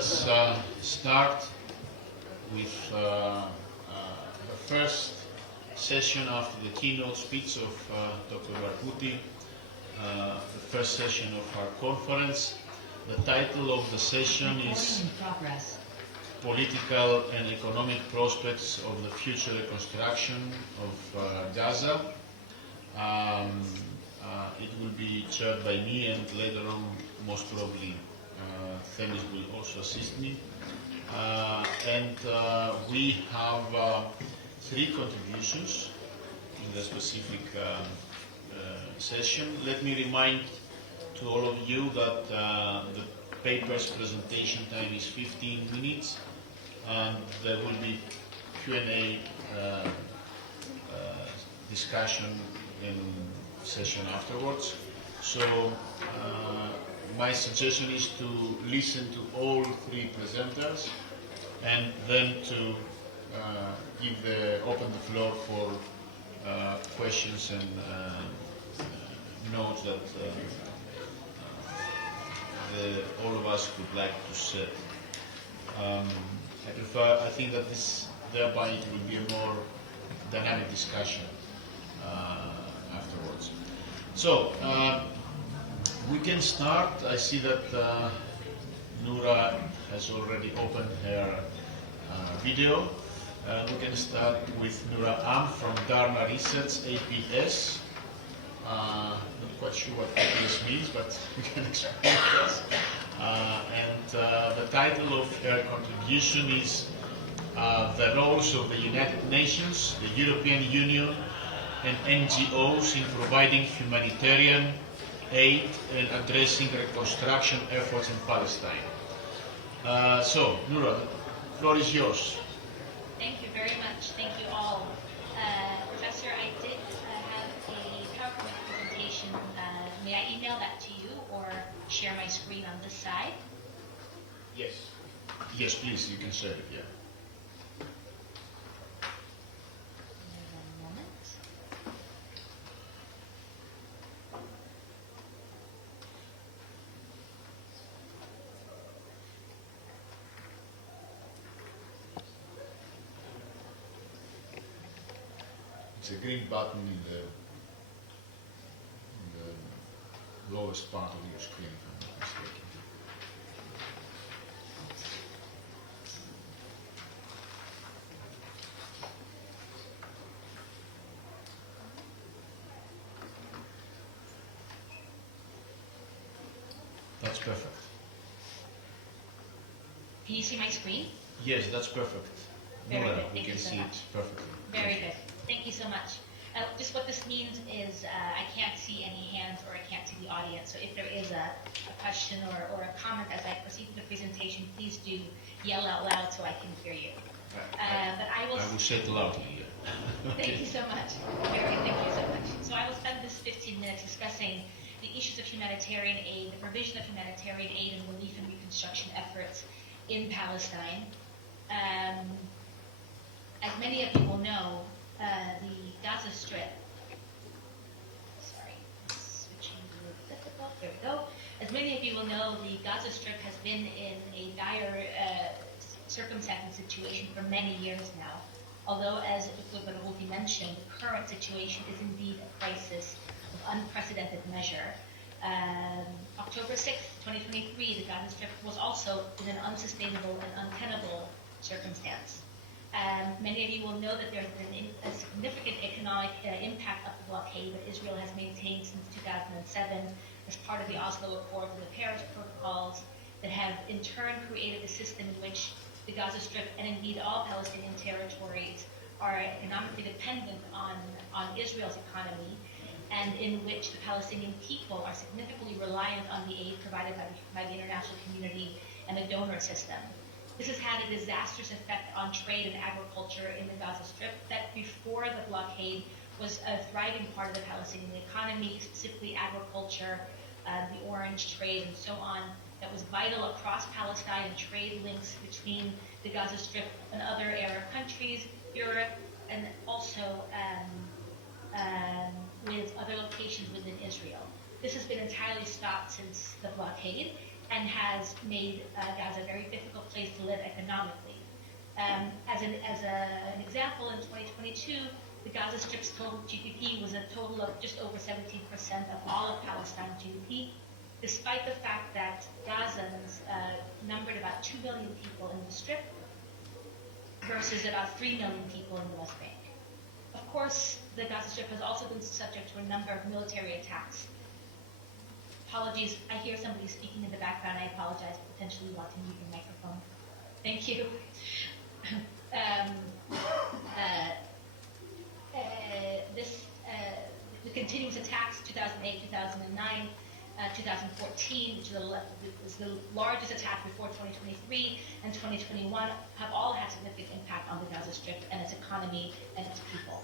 us start with the first session after the keynote speech of Dr. Barghouti, the first session of our conference. The title of the session is Political and Economic Prospects of the Future Reconstruction of Gaza. It will be chaired by me, and later on, most probably, Themis will also assist me. We have three contributions in the specific session. Let me remind to all of you that the paper's presentation time is 15 minutes, and there will be Q&A discussion in session afterwards. So my suggestion is to listen to all three presenters and then to open the floor for questions and notes that all of us would like to set. I think that thereby it will be a more dynamic discussion afterwards. So we can start. I see that Noura has already opened her video. We can start with Noura Am from Dharma Research, APS. Not quite sure what APS means, but we can explain this. The title of her contribution is The Roles of the United Nations, the European Union, and NGOs in providing humanitarian aid and addressing reconstruction efforts in Palestine. So, Noura, the floor is yours. Thank you very much. Thank you all. Professor, I did have a PowerPoint presentation. May I email that to you or share my screen on this side? Yes. Yes, please, you can share it, yeah. It's a green button in the lowest part of your screen, if I'm not mistaken. That's perfect. Can you see my screen? Yes, that's perfect. Very Noura, good. we Thank can you so see much. it perfectly. Very good. Thank you so much. Just what this means is I can't see any hands or I can't see the audience. So if there is a question or a comment as I proceed with the presentation, please do yell out loud so I can hear you. But I will say it loudly. Yeah. Thank you so much. Very good. Thank you so much. So I will spend this 15 minutes discussing the issues of humanitarian aid, the provision of humanitarian aid and relief and reconstruction efforts in Palestine. As many of you will know, the Gaza Strip, switching a little difficult, there we go. As many of you will know, the Gaza Strip has been in a dire circumstance and situation for many years now. Although, as Dr. Barghouti mentioned, the current situation is indeed a crisis of unprecedented measure. October 6th, 2023, the Gaza Strip was also in an unsustainable and untenable circumstance. Many of you will know that there has been a significant economic impact of the blockade that Israel has maintained since 2007 as part of the Oslo Accords and the Paris Protocols that have in turn created a system in which the Gaza Strip and indeed all Palestinian territories are economically dependent on Israel's economy, and in which the Palestinian people are significantly reliant on the aid provided by the international community and the donor system. This has had a disastrous effect on trade and agriculture in the Gaza Strip that before the blockade was a thriving part of the Palestinian economy, specifically agriculture, the orange trade, and so on, that was vital across Palestine and trade links between the Gaza Strip and other Arab countries, Europe, and also with other locations within Israel. This has been entirely stopped since the blockade, and has made Gaza a very difficult place to live economically. As an example, in 2022, the Gaza Strip's total GDP was a total of just over 17% of all of Palestine's GDP, despite the fact that Gazans numbered about 2 million people in the Strip versus about 3 million people in the West Bank. Of course, the Gaza Strip has also been subject to a number of military attacks. Apologies, I hear somebody speaking in the background. I apologize, potentially want to mute your microphone. Thank you. The continuous attacks, 2008, 2009, 2014, which is the largest attack before 2023, and 2021, have all had significant impact on the Gaza Strip and its economy and its people.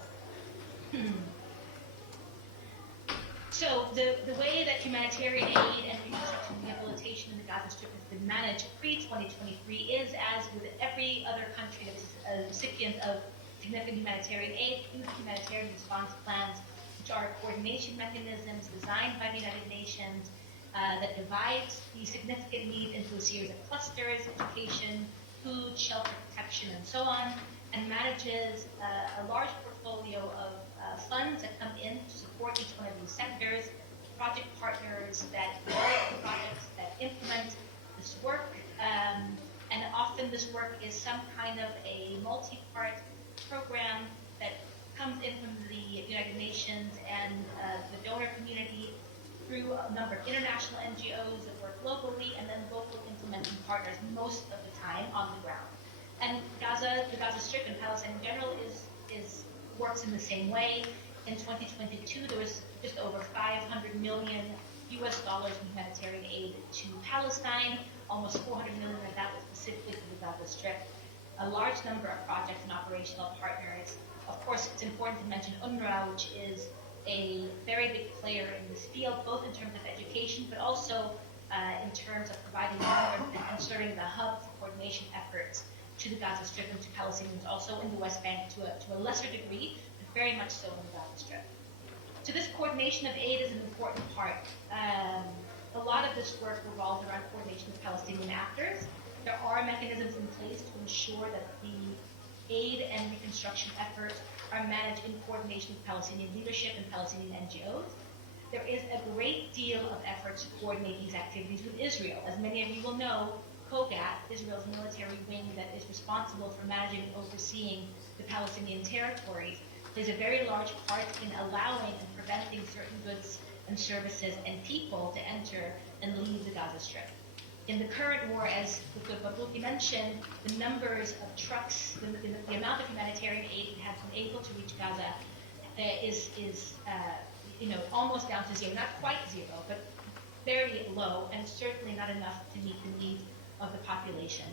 So the way that humanitarian aid and reconstruction rehabilitation in the Gaza Strip has been managed pre-2023 is, as with every other country that is a recipient of significant humanitarian aid, humanitarian response plans, which are coordination mechanisms designed by the United Nations that divides the significant need into a series of clusters: education, food, shelter, protection, and so on, and manages a large portfolio of funds that come in to support each one of these sectors, project partners that develop the projects that implement this work, and often this work is some kind of a multi-part program that comes in from the United Nations and the donor community through a number of international NGOs that work locally, and then local implementing partners most of the time on the ground. And the Gaza Strip and Palestine in general works in the same way. In 2022, there was just over $500 million in humanitarian aid to Palestine. Almost 400 million of that was specifically to the Gaza Strip. A large number of projects and operational partners. Of course, it's important to mention UNRWA, which is a very big player in this field, both in terms of education, but also in terms of providing and serving the hub for coordination efforts to the Gaza Strip and to Palestinians also in the West Bank to a lesser degree, but very much so in the Gaza Strip. So this coordination of aid is an important part. A lot of this work revolves around coordination with Palestinian actors. There are mechanisms in place to ensure that the aid and reconstruction efforts are managed in coordination with Palestinian leadership and Palestinian NGOs. There is a great deal of effort to coordinate these activities with Israel. As many of you will know, COGAT, Israel's military wing that is responsible for managing and overseeing the Palestinian territories, plays a very large part in allowing and preventing certain goods and services and people to enter and leave the Gaza Strip. In the current war, as Dr. Babouki mentioned, the numbers of trucks, the amount of humanitarian aid that has been able to reach Gaza is almost down to zero. Not quite zero, but very low, and certainly not enough to meet the needs of the population.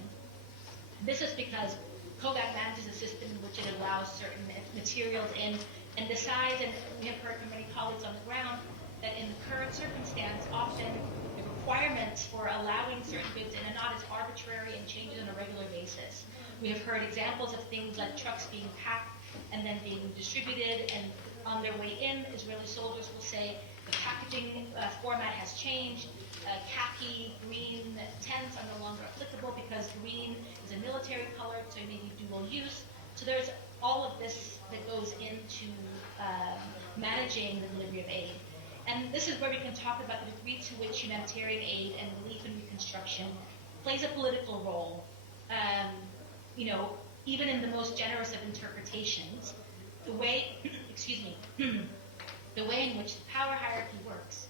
This is because COGAT manages a system in which it allows certain materials in and decides, and we have heard from many colleagues on the ground, that in the current circumstance, often the requirements for allowing certain goods in and out is arbitrary and changes on a regular basis. We have heard examples of things like trucks being packed and then being distributed, and on their way in, Israeli soldiers will say the packaging format has changed. Khaki, green tents are no longer applicable because green is a military color, so it may be dual use. So there's all of this that goes into managing the delivery of aid. And this is where we can talk about the degree to which humanitarian aid and relief and reconstruction plays a political role. Even in the most generous of interpretations, the way, the way in which the power hierarchy works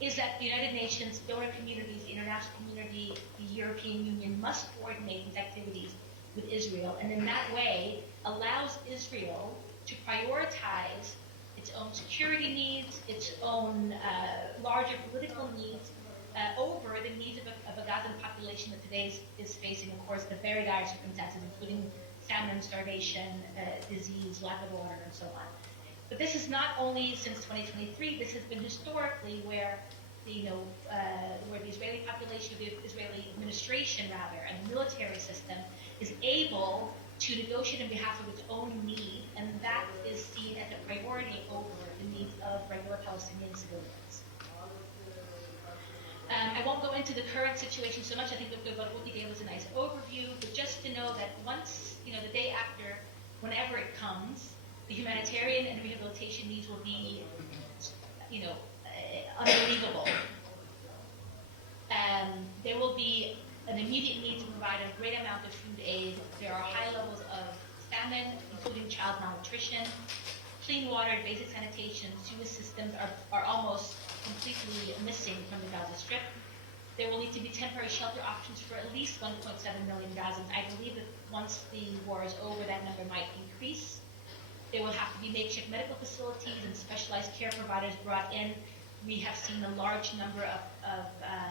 is that the United Nations, donor communities, the international community, the European Union must coordinate these activities with Israel, and in that way allows Israel to prioritize its own security needs, its own larger political needs over the needs of a Gazan population that today is facing, of course, the very dire circumstances, including famine, starvation, disease, lack of water, and so on. But this is not only since 2023. This has been historically where where the Israeli population, the Israeli administration rather, and the military system is able to negotiate on behalf of its own need, and that is seen as a priority over the needs of regular Palestinian civilians. I won't go into the current situation so much. I think what Wookie gave was a nice overview, but just to know that once, the day after, whenever it comes, the humanitarian and rehabilitation needs will be, unbelievable. There will be an immediate need to provide a great amount of food aid. There are high levels of famine, including child malnutrition. Clean water, basic sanitation, sewage systems are almost completely missing from the Gaza Strip. There will need to be temporary shelter options for at least 1.7 million Gazans. I believe that once the war is over, that number might increase. There will have to be makeshift medical facilities and specialized care providers brought in. We have seen a large number of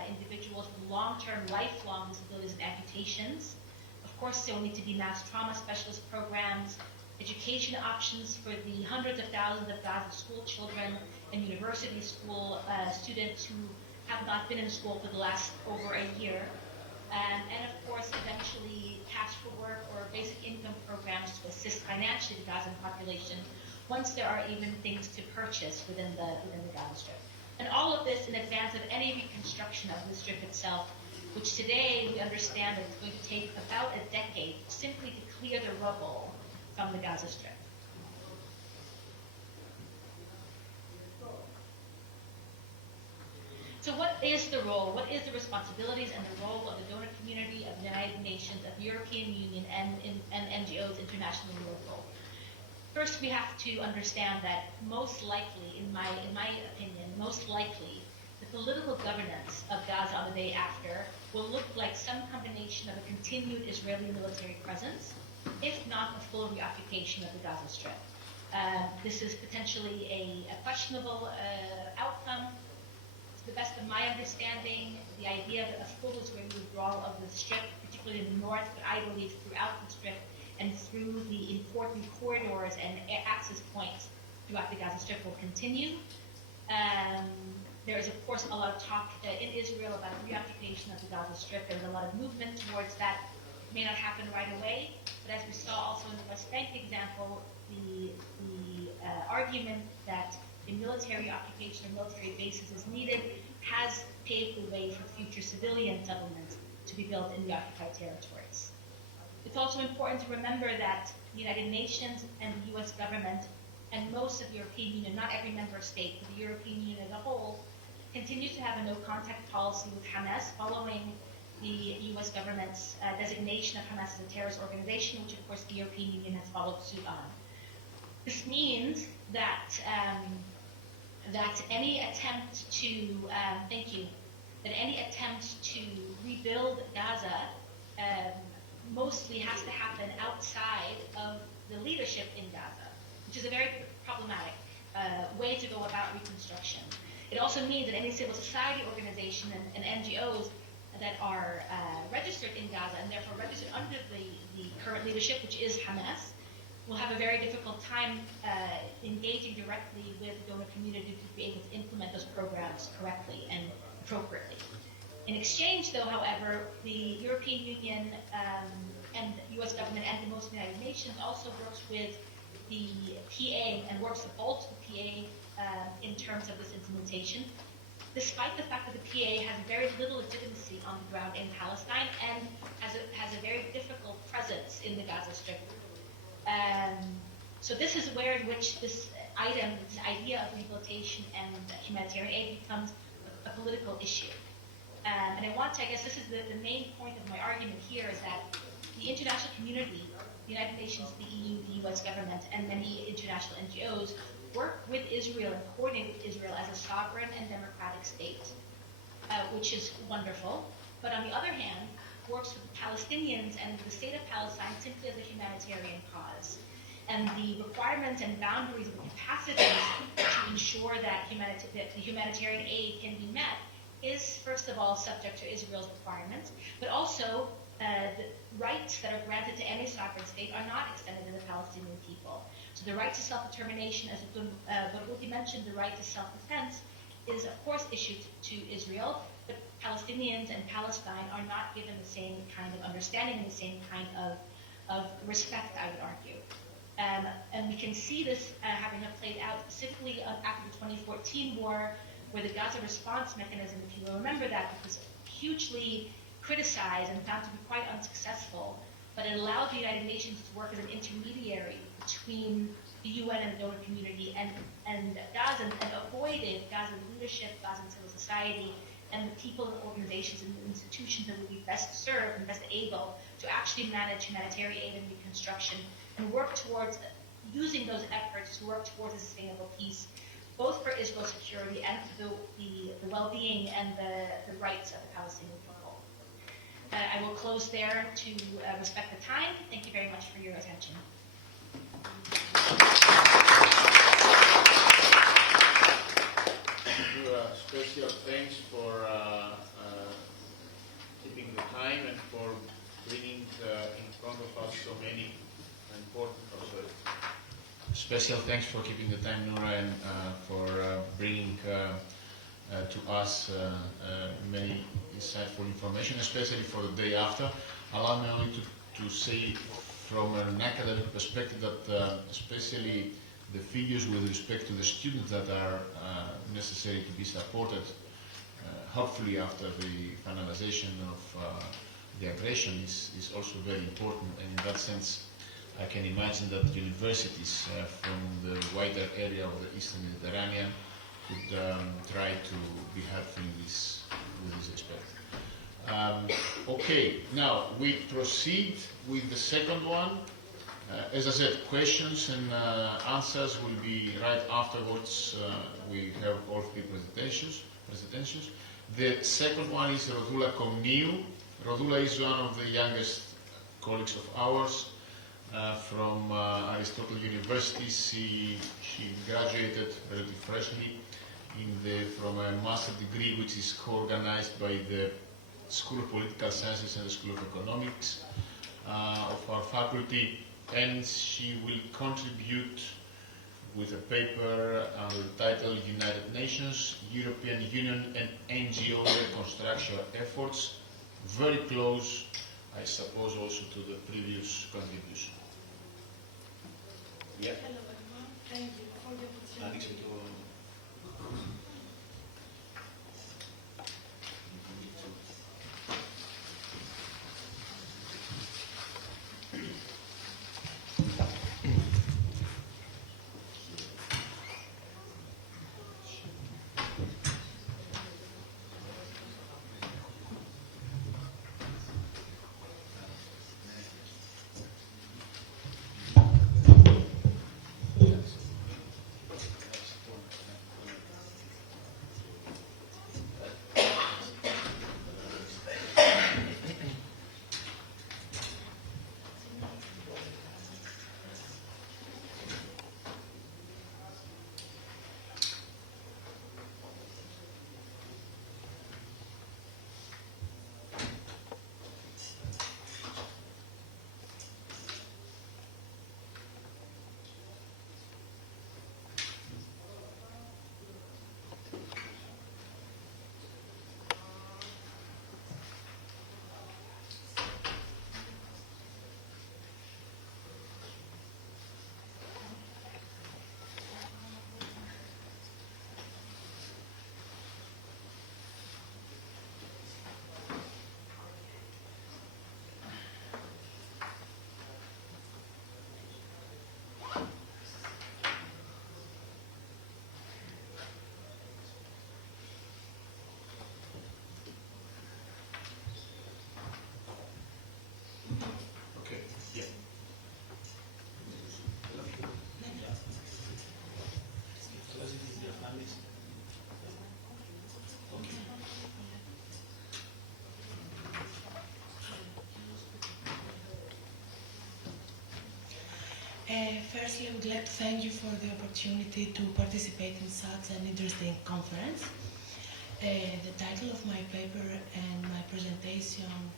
individuals with long-term, lifelong disabilities and amputations. Of course, there will need to be mass trauma specialist programs, education options for the hundreds of thousands of Gaza school children and university school students who have not been in school for the last over a year. And of course, eventually cash for work or basic income programs to assist financially the Gaza population once there are even things to purchase within the Gaza Strip. And all of this in advance of any reconstruction of the Strip itself, which today we understand that it's going to take about a decade simply to clear the rubble from the Gaza Strip. So what is the role, what is the responsibilities and the role of the donor community, of the United Nations, of the European Union, and NGOs, international and local? First, we have to understand that most likely, in my opinion, most likely, the political governance of Gaza on the day after will look like some combination of a continued Israeli military presence, if not a full reoccupation of the Gaza Strip. This is potentially a questionable outcome. To the best of my understanding, the idea of a full Israeli withdrawal of the Strip, particularly in the north, but I believe throughout the Strip and through the important corridors and access points throughout the Gaza Strip will continue. There is, of course, a lot of talk in Israel about reoccupation of the Gaza Strip. There's a lot of movement towards that. It may not happen right away, but as we saw also in the West Bank example, the argument that a military occupation or military bases is needed has paved the way for future civilian settlements to be built in the occupied territories. It's also important to remember that the United Nations and the U.S. government and most of the European Union, not every member state, but the European Union as a whole, continues to have a no-contact policy with Hamas following the U.S. government's designation of Hamas as a terrorist organization, which of course the European Union has followed suit on. This means that that any attempt to rebuild Gaza mostly has to happen outside of the leadership in Gaza, which is a very problematic way to go about reconstruction. It also means that any civil society organization and NGOs that are registered in Gaza and therefore registered under the current leadership, which is Hamas, will have a very difficult time engaging directly with the donor community to be able to implement those programs correctly and appropriately. In exchange, though, however, the European Union and the U.S. government and the most United Nations also works with the PA and works to bolster the PA in terms of this implementation, despite the fact that the PA has very little legitimacy on the ground in Palestine and has a very difficult presence in the Gaza Strip. So this is where in which this idea of rehabilitation and humanitarian aid becomes a political issue. And I guess this is the main point of my argument here, is that the international community, the United Nations, the EU, the US government, and many international NGOs work with Israel and coordinate with Israel as a sovereign and democratic state, which is wonderful. But on the other hand, works with the Palestinians and the state of Palestine simply as a humanitarian cause. And the requirements and boundaries and capacities to ensure that the humanitarian aid can be met is, first of all, subject to Israel's requirements, but also the rights that are granted to any sovereign state are not extended to the Palestinian people. So the right to self-determination, as Ruki mentioned, the right to self-defense is, of course, issued to Israel, but Palestinians and Palestine are not given the same kind of understanding and the same kind of respect, I would argue. And we can see this having played out specifically after the 2014 war, where the Gaza response mechanism, if you will remember that, was hugely criticized and found to be quite unsuccessful, but it allowed the United Nations to work as an intermediary between the UN and the donor community and Gaza, and avoided Gaza's leadership, Gazan civil society, and the people and organizations and institutions that would be best served and best able to actually manage humanitarian aid and reconstruction and work towards using those efforts to work towards a sustainable peace, both for Israel's security and for the well-being and the rights of the Palestinian people. I will close there to respect the time. Thank you very much for your attention. Special thanks for keeping the time and for bringing in front of us so many important concepts. Special thanks for keeping the time, Nora, and for bringing to us many insightful information, especially for the day after. Allow me only to say from an academic perspective that especially the figures with respect to the students that are necessary to be supported, hopefully after the finalization of the aggression, is also very important. And in that sense, I can imagine that universities from the wider area of the Eastern Mediterranean could try to be helpful in this, with this respect. Okay, now we proceed with the second one. As I said, questions and answers will be right afterwards. We have all three presentations. The second one is Rodula Komniou. Rodula is one of the youngest colleagues of ours from Aristotle University. She graduated relatively freshly from a master's degree which is co-organized by the School of Political Sciences and the School of Economics of our faculty, and she will contribute with a paper under the title United Nations, European Union and NGO Reconstruction Efforts, very close, I suppose, also to the previous contribution. Yeah. Hello everyone, thank you for the opportunity. Firstly, I would like to thank you for the opportunity to participate in such an interesting conference. The title of my paper and my presentation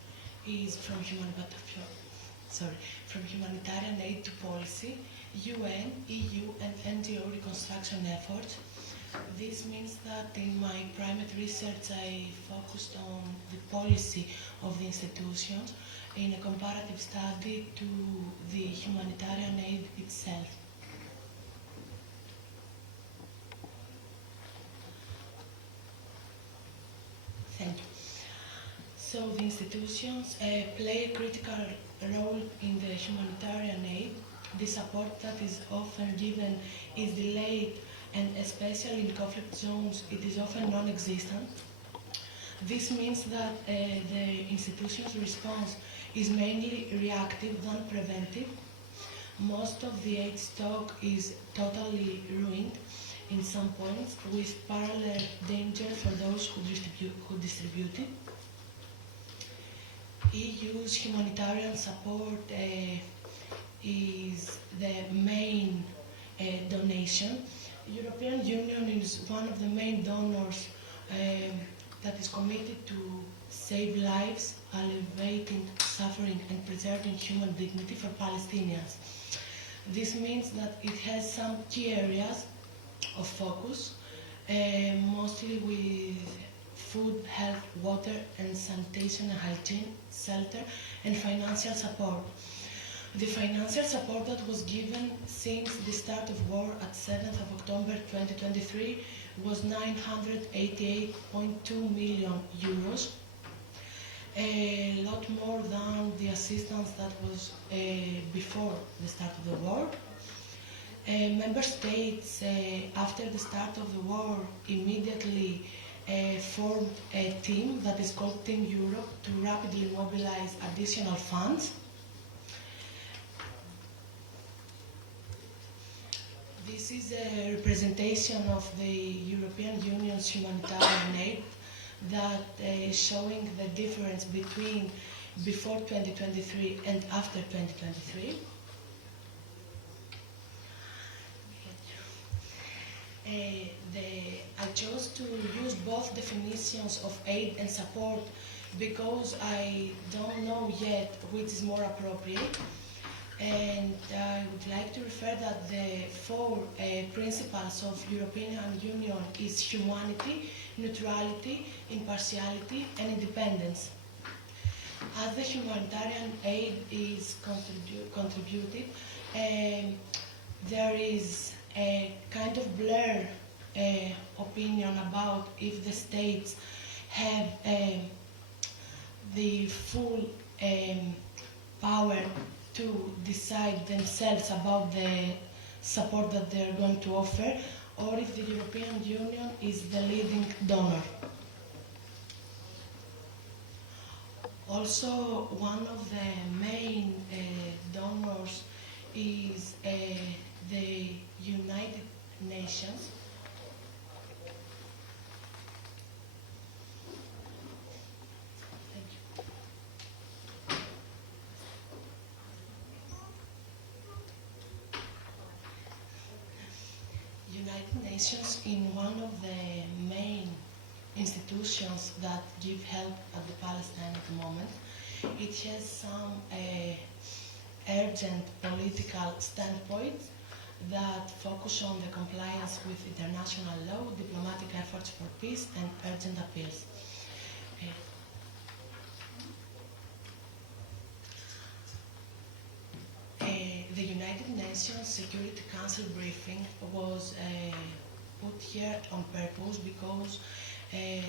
is From Humanitarian Aid to Policy, UN, EU and NGO Reconstruction Efforts. This means that in my primary research I focused on the policy of the institutions in a comparative study to the humanitarian aid itself. So the institutions play a critical role in the humanitarian aid. The support that is often given is delayed, and especially in conflict zones, it is often non-existent. This means that the institution's response is mainly reactive than preventive. Most of the aid stock is totally ruined in some points, with parallel danger for those who distribute it. EU's humanitarian support is the main donation. European Union is one of the main donors that is committed to save lives, alleviating suffering and preserving human dignity for Palestinians. This means that it has some key areas of focus, mostly with food, health, water and sanitation and hygiene, shelter and financial support. The financial support that was given since the start of war at 7th of October 2023 was 988.2 million euros, a lot more than the assistance that was before the start of the war. Member states, after the start of the war, immediately formed a team that is called Team Europe to rapidly mobilize additional funds. This is a representation of the European Union's humanitarian aid that is showing the difference between before 2023 and after 2023. I chose to use both definitions of aid and support because I don't know yet which is more appropriate. And I would like to refer that the four principles of European Union is humanity, neutrality, impartiality and independence. As the humanitarian aid is contributed, there is a kind of blur opinion about if the states have the full power to decide themselves about the support that they are going to offer, or if the European Union is the leading donor. Also, one of the main donors is the United Nations. Thank you. United Nations in one of the main institutions that give help at the Palestine at the moment. It has some urgent political standpoints that focus on the compliance with international law, diplomatic efforts for peace, and urgent appeals. The United Nations Security Council briefing was put here on purpose because it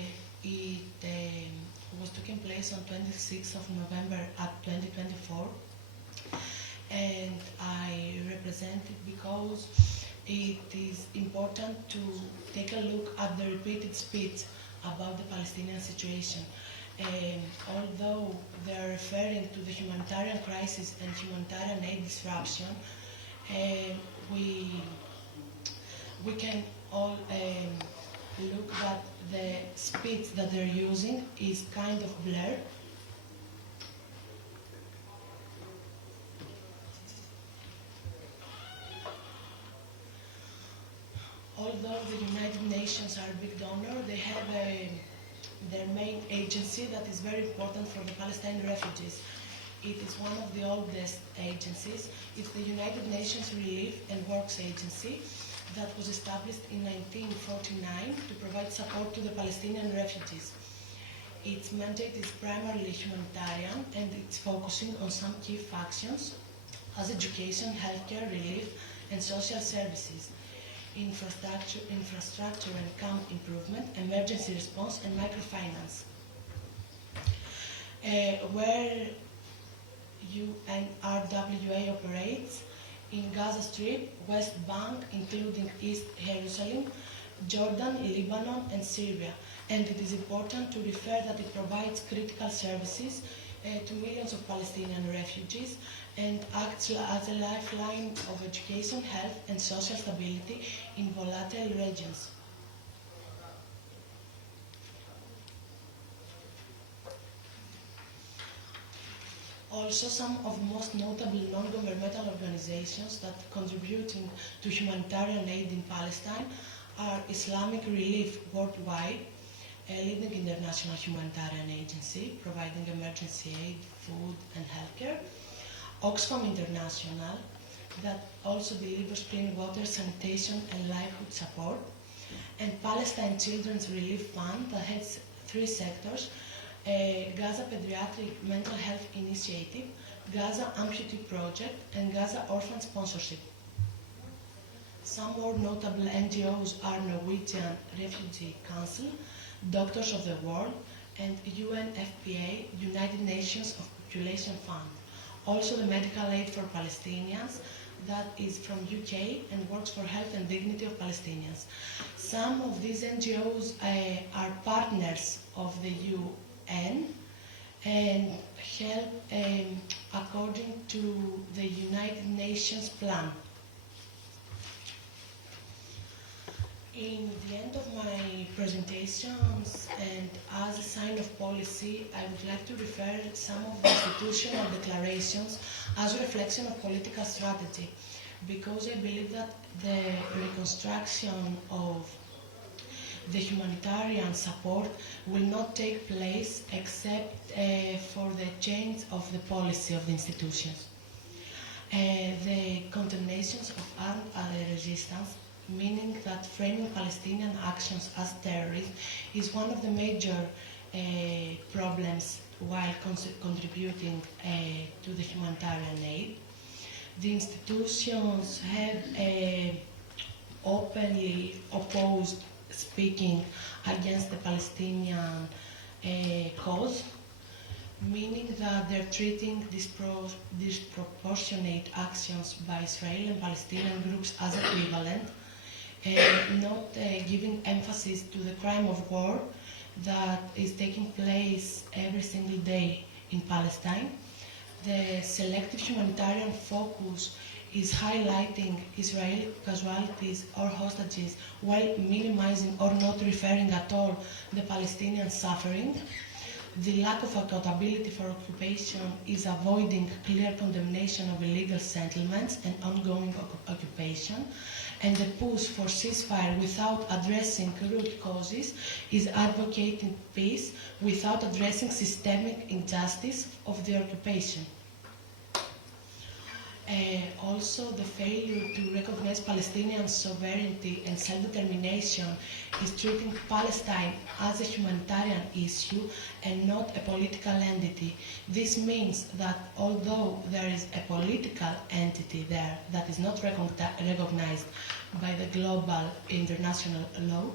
was taking place on 26th of November at 2024. And I represent it because it is important to take a look at the repeated speech about the Palestinian situation. Although they are referring to the humanitarian crisis and humanitarian aid disruption, we can all look that the speech that they're using is kind of blurred. Although the United Nations are a big donor, they have their main agency that is very important for the Palestinian refugees. It is one of the oldest agencies. It's the United Nations Relief and Works Agency that was established in 1949 to provide support to the Palestinian refugees. Its mandate is primarily humanitarian and it's focusing on some key functions as education, healthcare, relief and social services, infrastructure and camp improvement, emergency response and microfinance. where UNRWA operates in Gaza Strip, West Bank, including East Jerusalem, Jordan, Lebanon, and Syria. And it is important to refer that it provides critical services to millions of Palestinian refugees and acts as a lifeline of education, health, and social stability in volatile regions. Also, some of the most notable non-governmental organizations that contributing to humanitarian aid in Palestine are Islamic Relief Worldwide, a leading international humanitarian agency providing emergency aid, food and healthcare, Oxfam International, that also delivers clean water, sanitation and livelihood support, and Palestine Children's Relief Fund that has three sectors: Gaza Pediatric Mental Health Initiative, Gaza Amputee Project, and Gaza Orphan Sponsorship. Some more notable NGOs are Norwegian Refugee Council, Doctors of the World, and UNFPA, United Nations of Population Fund. Also the Medical Aid for Palestinians, that is from UK and works for health and dignity of Palestinians. Some of these NGOs are partners of the UN and help according to the United Nations plan. In the end of my presentations and as a sign of policy, I would like to refer some of the institutional declarations as a reflection of political strategy, because I believe that the reconstruction of the humanitarian support will not take place except for the change of the policy of the institutions. The condemnations of armed resistance, meaning that framing Palestinian actions as terrorism is one of the major problems while contributing to the humanitarian aid. The institutions have openly opposed speaking against the Palestinian cause, meaning that they're treating disproportionate actions by Israeli and Palestinian groups as equivalent, not giving emphasis to the crime of war that is taking place every single day in Palestine. The selective humanitarian focus is highlighting Israeli casualties or hostages while minimizing or not referring at all the Palestinian suffering. The lack of accountability for occupation is avoiding clear condemnation of illegal settlements and ongoing occupation. And the push for ceasefire without addressing root causes is advocating peace without addressing systemic injustice of the occupation. Also, the failure to recognize Palestinian sovereignty and self-determination is treating Palestine as a humanitarian issue and not a political entity. This means that although there is a political entity there that is not recognized by the global international law,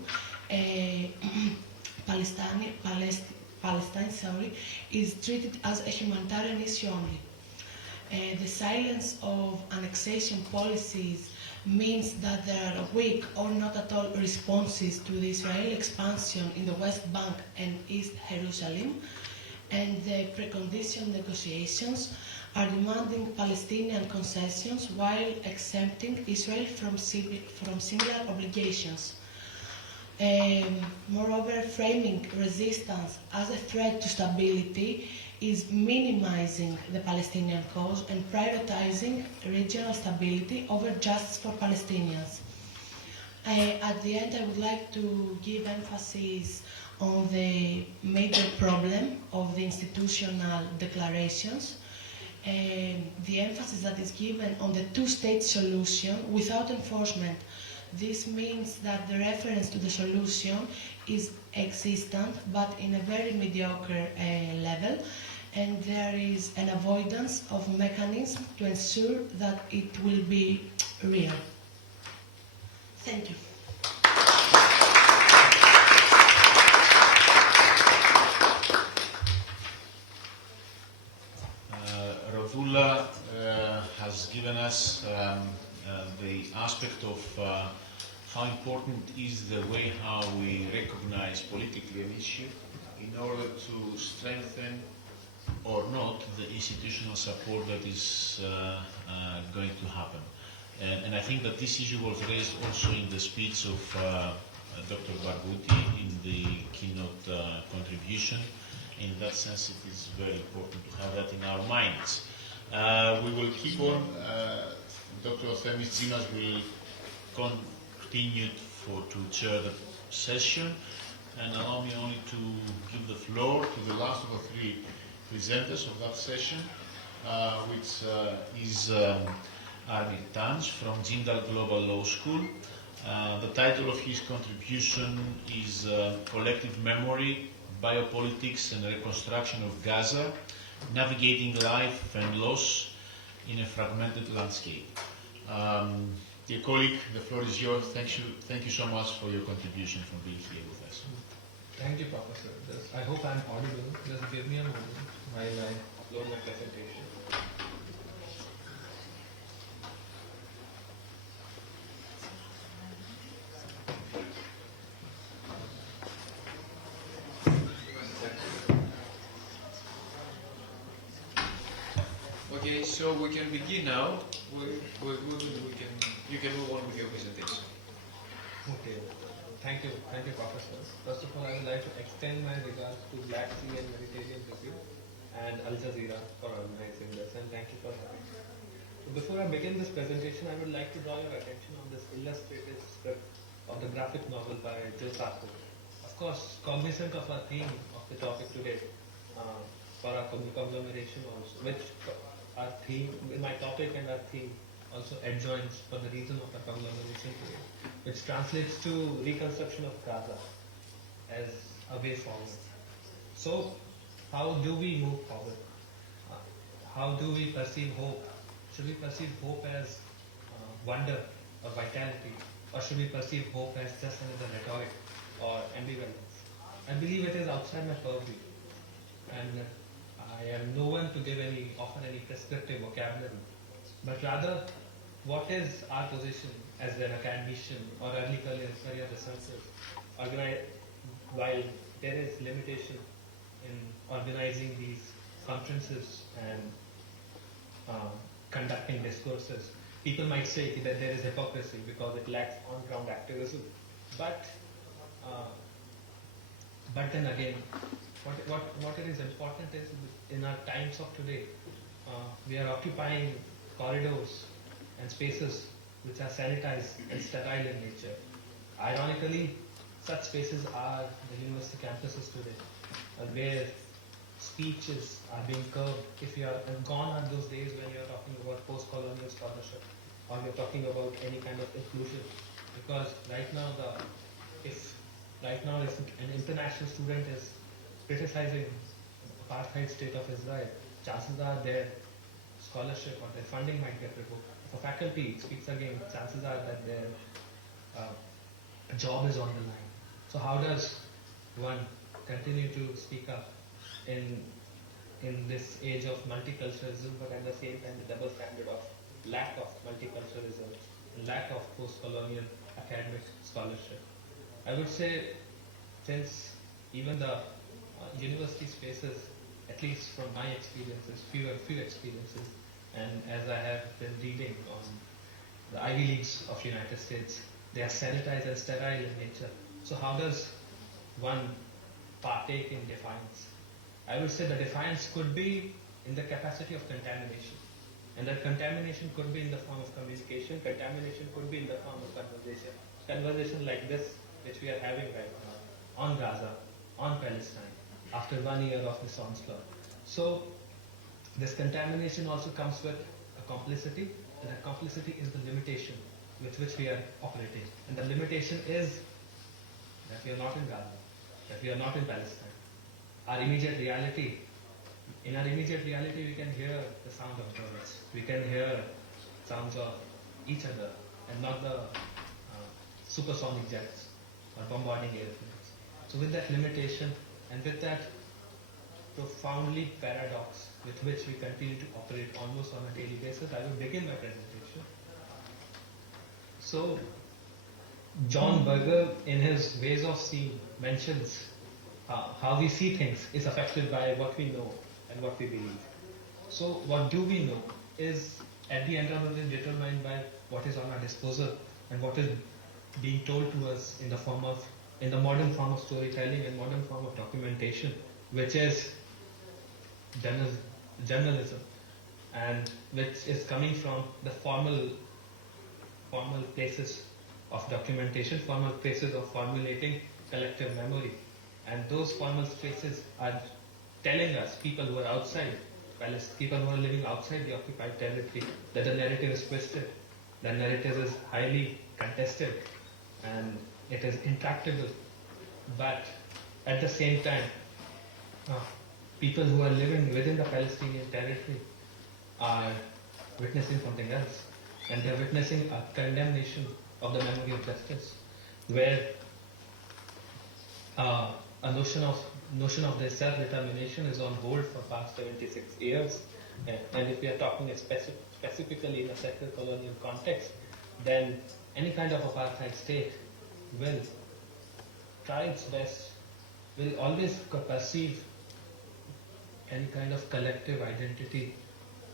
Palestine is treated as a humanitarian issue only. The silence of annexation policies means that there are weak or not at all responses to the Israeli expansion in the West Bank and East Jerusalem, and the precondition negotiations are demanding Palestinian concessions while exempting Israel from similar obligations. Moreover, framing resistance as a threat to stability is minimizing the Palestinian cause and prioritizing regional stability over justice for Palestinians. At the end, I would like to give emphasis on the major problem of the institutional declarations, the emphasis that is given on the two-state solution without enforcement. This means that the reference to the solution is existent, but in a very mediocre level, and there is an avoidance of mechanisms to ensure that it will be real. Thank you. important is the way how we recognize politically an issue in order to strengthen or not the institutional support that is going to happen. And I think that this issue was raised also in the speech of Dr. Barghouti in the keynote contribution. In that sense, it is very important to have that in our minds. We will keep on. Dr. Themis Zimas will continue to chair the session, and allow me only to give the floor to the last of the three presenters of that session, which is Armin Tanj from Jindal Global Law School. The title of his contribution is Collective Memory, Biopolitics and Reconstruction of Gaza, Navigating Life and Loss in a Fragmented Landscape. Dear colleague, the floor is yours. Thank you so much for your contribution from being here with us. Thank you, Professor. I hope I'm audible. Just give me a moment while I upload my presentation. Okay, so we can begin now. You can move on with your presentation. Okay. Thank you, Professor. First of all, I would like to extend my regards to Black Sea and Mediterranean Review and Al Jazeera for organizing this, and thank you for having me. So before I begin this presentation, I would like to draw your attention on this illustrated script of the graphic novel by Joe Sarko. Of course, cognizant of our theme of the topic today, for our conglomeration also, which our theme, my topic and our theme also adjoins for the reason of our conglomeration today, which translates to reconstruction of Gaza as a way forward. So, how do we move forward? How do we perceive hope? Should we perceive hope as wonder or vitality, or should we perceive hope as just another rhetoric or ambivalence? I believe it is outside my purview, and I am no one to offer any prescriptive vocabulary, but rather, what is our position as an academician or early career researchers? While there is limitation in organizing these conferences and conducting discourses, people might say that there is hypocrisy because it lacks on-ground activism. But then again, what is important is in our times of today, we are occupying corridors and spaces which are sanitized and sterile in nature. Ironically, such spaces are the university campuses today, where speeches are being curbed. If you are gone are those days when you are talking about post-colonial scholarship, or you're talking about any kind of inclusion, because right now if an international student is criticizing apartheid state of Israel, chances are their scholarship or their funding might get revoked. If a faculty speaks again, chances are that their job is on the line. So how does one continue to speak up in this age of multiculturalism, but at the same time the double standard of lack of multiculturalism, lack of post-colonial academic scholarship? I would say, since even the university spaces, at least from my experiences, few experiences, and as I have been reading on the Ivy Leagues of United States, they are sanitized and sterile in nature. So how does one partake in defiance? I would say the defiance could be in the capacity of contamination. And that contamination could be in the form of communication, contamination could be in the form of conversation. Conversation like this, which we are having right now, on Gaza, on Palestine, after 1 year of this onslaught. So, this contamination also comes with a complicity, and that complicity is the limitation with which we are operating. And the limitation is that we are not in Gaza, that we are not in Palestine. Our immediate reality, in our immediate reality, we can hear the sound of birds, we can hear sounds of each other, and not the supersonic jets or bombarding airplanes. So with that limitation, and with that profoundly paradox with which we continue to operate almost on a daily basis, I will begin my presentation. So, John Berger, in his Ways of Seeing, mentions how we see things is affected by what we know and what we believe. So what do we know is at the end of the day determined by what is on our disposal and what is being told to us in the modern form of storytelling and modern form of documentation, which is journalism, and which is coming from the formal places of documentation, formal places of formulating collective memory. And those formal spaces are telling us, people who are outside Palestine, people who are living outside the occupied territory, that the narrative is twisted, the narrative is highly contested, and it is intractable. But at the same time, people who are living within the Palestinian territory are witnessing something else, and they are witnessing a condemnation of the memory of justice, where a notion of their self-determination is on hold for past 76 years. And if we are talking specifically in a settler colonial context, then any kind of apartheid state will try its best, will always perceive any kind of collective identity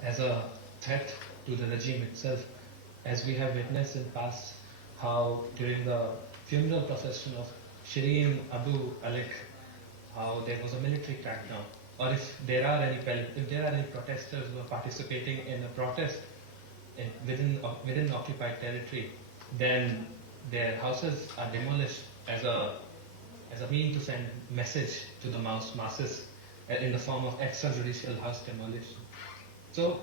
as a threat to the regime itself, as we have witnessed in past how during the funeral procession of Shireen Abu Alik, how there was a military crackdown, or if there are any protesters who are participating in a protest within occupied territory, then their houses are demolished as a mean to send message to the masses in the form of extrajudicial house demolition. So,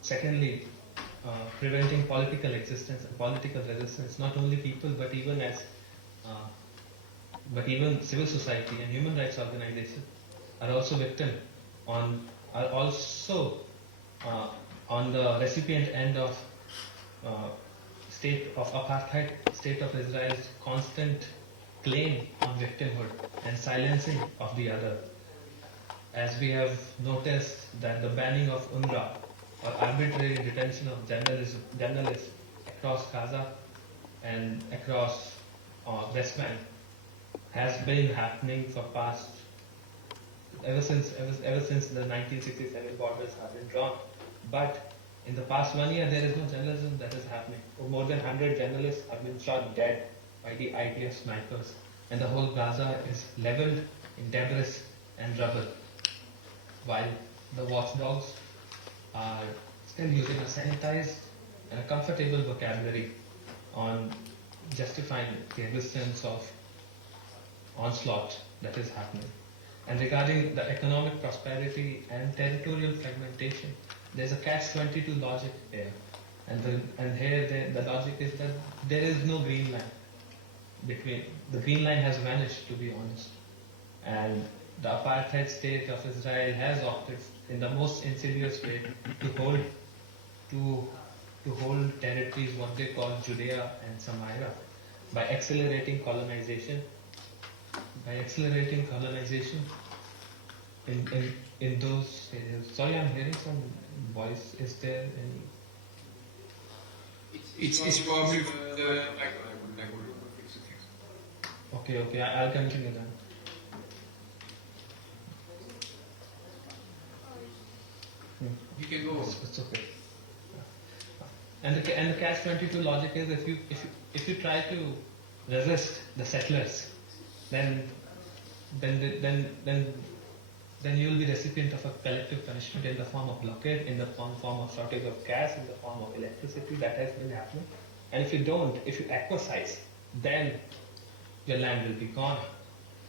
secondly, preventing political existence and political resistance, not only people but even civil society and human rights organizations are also on the recipient end of state of apartheid, state of Israel's constant claim on victimhood and silencing of the other. As we have noticed that the banning of UNRWA or arbitrary detention of journalists across Gaza and across West Bank has been happening for past ever since the 1967 borders have been drawn. But in the past 1 year, there is no journalism that is happening. More than 100 journalists have been shot dead by the IDF snipers, and the whole Gaza is leveled in debris and rubble, while the watchdogs are still using a sanitized and a comfortable vocabulary on justifying the existence of onslaught that is happening. And regarding the economic prosperity and territorial fragmentation, there's a catch-22 logic here. And here the logic is that there is no green line. The green line has vanished, to be honest. And the apartheid state of Israel has opted in the most insidious way to hold territories, what they call Judea and Samaria, by accelerating colonization. In those areas. Sorry, I'm hearing some voice. Is there any? It's probably the Okay, I'll continue then. You can go. It's okay. And the catch-22 logic is if you try to resist the settlers, then you will be recipient of a collective punishment in the form of blockade, in the form of shortage of gas, in the form of electricity. That has been happening. And if you acquiesce, then your land will be gone.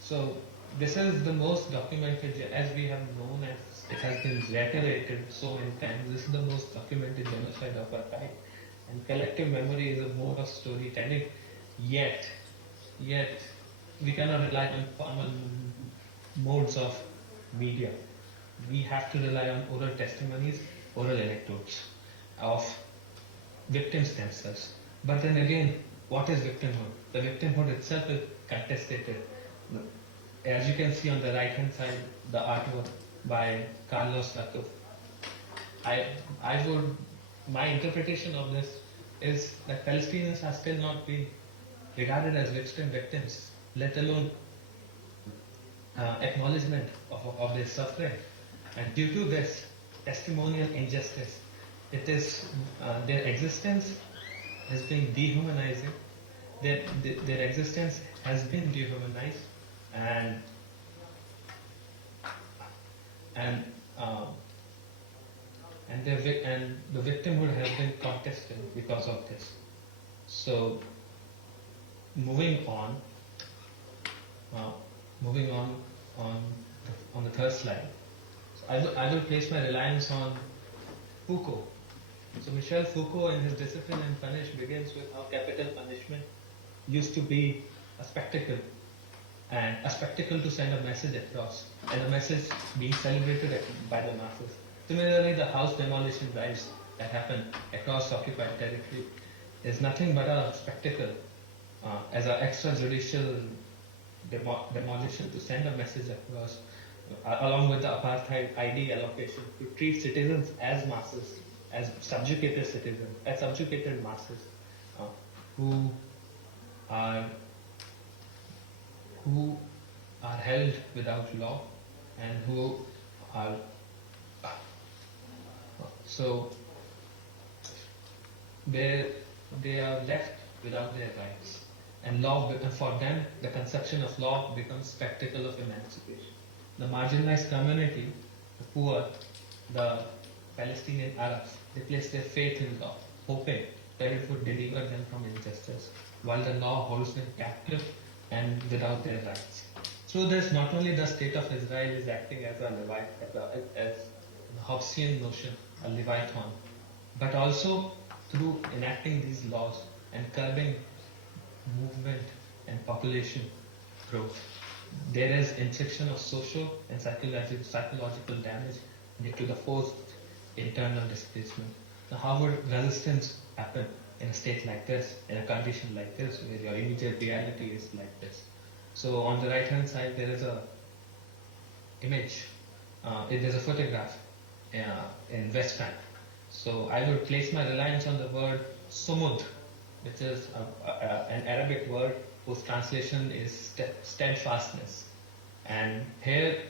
So this is the most documented, as we have known, as it has been reiterated so many times, this is the most documented genocide of our time. And collective memory is a mode of storytelling. Yet we cannot rely on formal modes of media. We have to rely on oral testimonies, oral anecdotes of victims themselves. But then again, what is victimhood? The victimhood itself is contested. As you can see on the right hand side, the artwork by Carlos Lacov. My interpretation of this is that Palestinians are still not being regarded as victims, let alone acknowledgement of their suffering. And due to this testimonial injustice, it is their existence has been dehumanizing. Their existence has been dehumanized, and and uh, and the victimhood has been contested because of this. So moving on, uh, moving on the third slide. So I will place my reliance on Foucault. So Michel Foucault, in his Discipline and Punish, begins with how capital punishment used to be a spectacle, and a spectacle to send a message across, and a message being celebrated by the masses. Similarly, the house demolition drives that happen across occupied territory is nothing but a spectacle as an extrajudicial demolition to send a message across, along with the apartheid ID allocation to treat citizens as masses, as subjugated citizens, as subjugated masses who are held without law and who are so they are left without their rights, and for them the conception of law becomes spectacle of emancipation. The marginalized community, the poor, the Palestinian Arabs, they place their faith in law, hoping that it would deliver them from injustice, while the law holds them captive and without their rights. Through this, not only the state of Israel is acting as a Hobbesian notion, a leviathan, but also through enacting these laws and curbing movement and population growth. There is infliction of social and psychological damage due to the forced internal displacement. Now, how would resistance happen in a state like this, in a condition like this, where your immediate reality is like this? So on the right hand side, there is a image, there's a photograph in West Bank. So I would place my reliance on the word sumud, which is an Arabic word whose translation is steadfastness. And here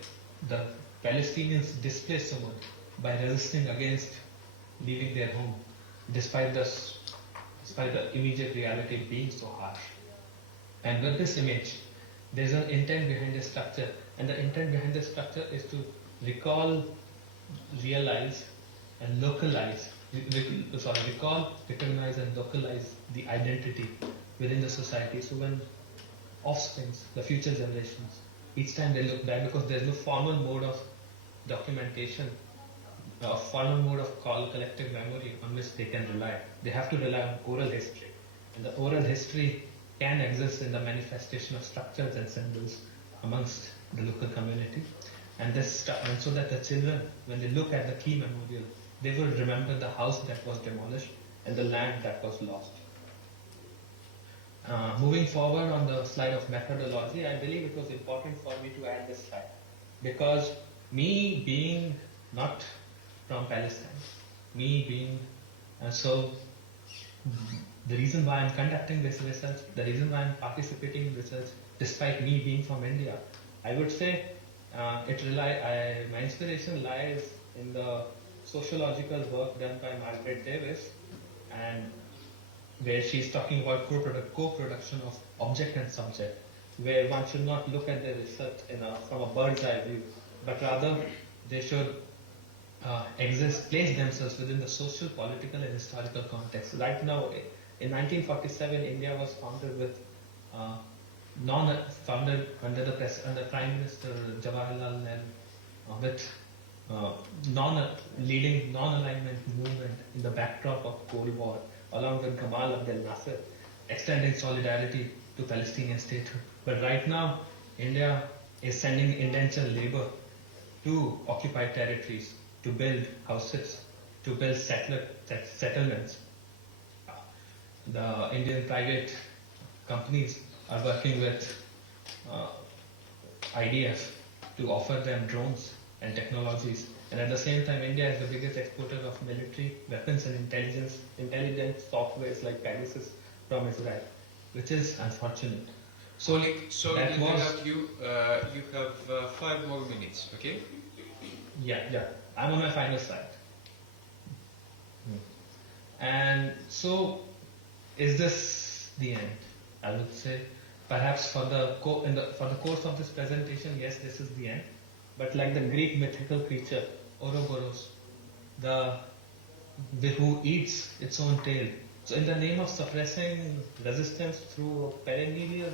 the Palestinians display sumud by resisting against leaving their home, despite the immediate reality being so harsh. And with this image, there's an intent behind the structure, and the intent behind the structure is to recall, realize, and localize, recall, recognize, and localize the identity within the society. So when offsprings, the future generations, each time they look back, because there's no formal mode of documentation, a formal mode of collective memory on which they can rely. They have to rely on oral history, and the oral history can exist in the manifestation of structures and symbols amongst the local community. And so that the children, when they look at the key memorial, they will remember the house that was demolished and the land that was lost. Moving forward on the slide of methodology, I believe it was important for me to add this slide, because me being not from Palestine, the reason why I'm conducting this research, the reason why I'm participating in research, despite me being from India, I would say my inspiration lies in the sociological work done by Margaret Davis, and where she's talking about co-production of object and subject, where one should not look at the research from a bird's eye view, but rather they should place themselves within the social, political, and historical context. Right now, in 1947, India was founded under Prime Minister Jawaharlal Nehru, with leading non-alignment movement in the backdrop of Cold War, along with Gamal Abdel Nasser, extending solidarity to Palestinian statehood. But right now, India is sending indentured labor to occupied territories to build houses, to build settlements. The Indian private companies are working with IDF to offer them drones and technologies. And at the same time, India is the biggest exporter of military weapons and intelligence softwares like Pegasus from Israel, which is unfortunate. So Sorry that to was, interrupt you. You have 5 more minutes, okay? yeah. I'm on my final slide. And so, is this the end? I would say, perhaps for the course of this presentation, yes, this is the end. But like the Greek mythical creature Ouroboros, who eats its own tail. So, in the name of suppressing resistance through perennial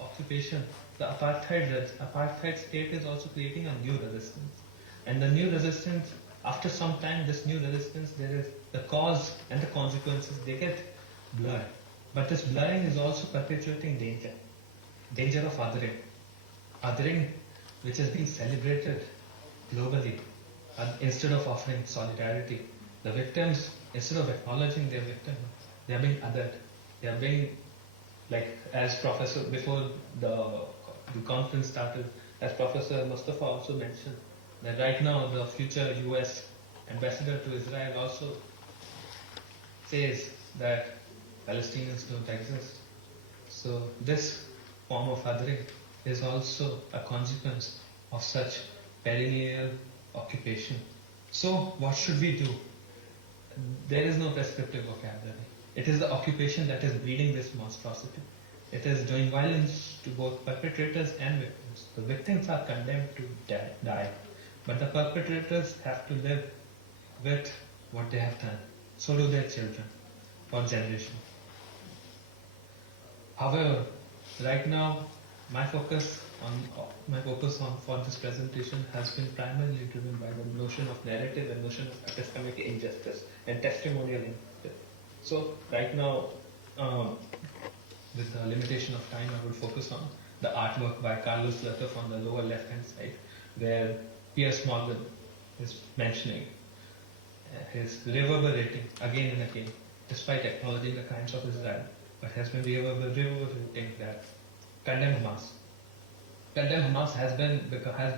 occupation, the apartheid state is also creating a new resistance. And the new resistance, after some time, this new resistance, there is the cause and the consequences, they get blurred. But this blurring is also perpetuating danger of othering which is being celebrated globally. Instead of offering solidarity, the victims, instead of acknowledging their victim, they are being othered. They are being, like as Professor, before the conference started, as Professor Mustafa also mentioned, that right now the future US ambassador to Israel also says that Palestinians don't exist. So this form of othering is also a consequence of such perennial occupation. So what should we do? There is no prescriptive vocabulary. It is the occupation that is breeding this monstrosity. It is doing violence to both perpetrators and victims. The victims are condemned to die, but the perpetrators have to live with what they have done. So do their children for generations. However, right now, my focus for this presentation has been primarily driven by the notion of narrative and notion of epistemic injustice and testimonial injustice. So right now, with the limitation of time, I would focus on the artwork by Carlos Latov on the lower left-hand side, where Piers Morgan is mentioning his reverberating again and again, despite acknowledging the crimes of Israel, but has been reverberating that condemn Hamas. Condemn Hamas has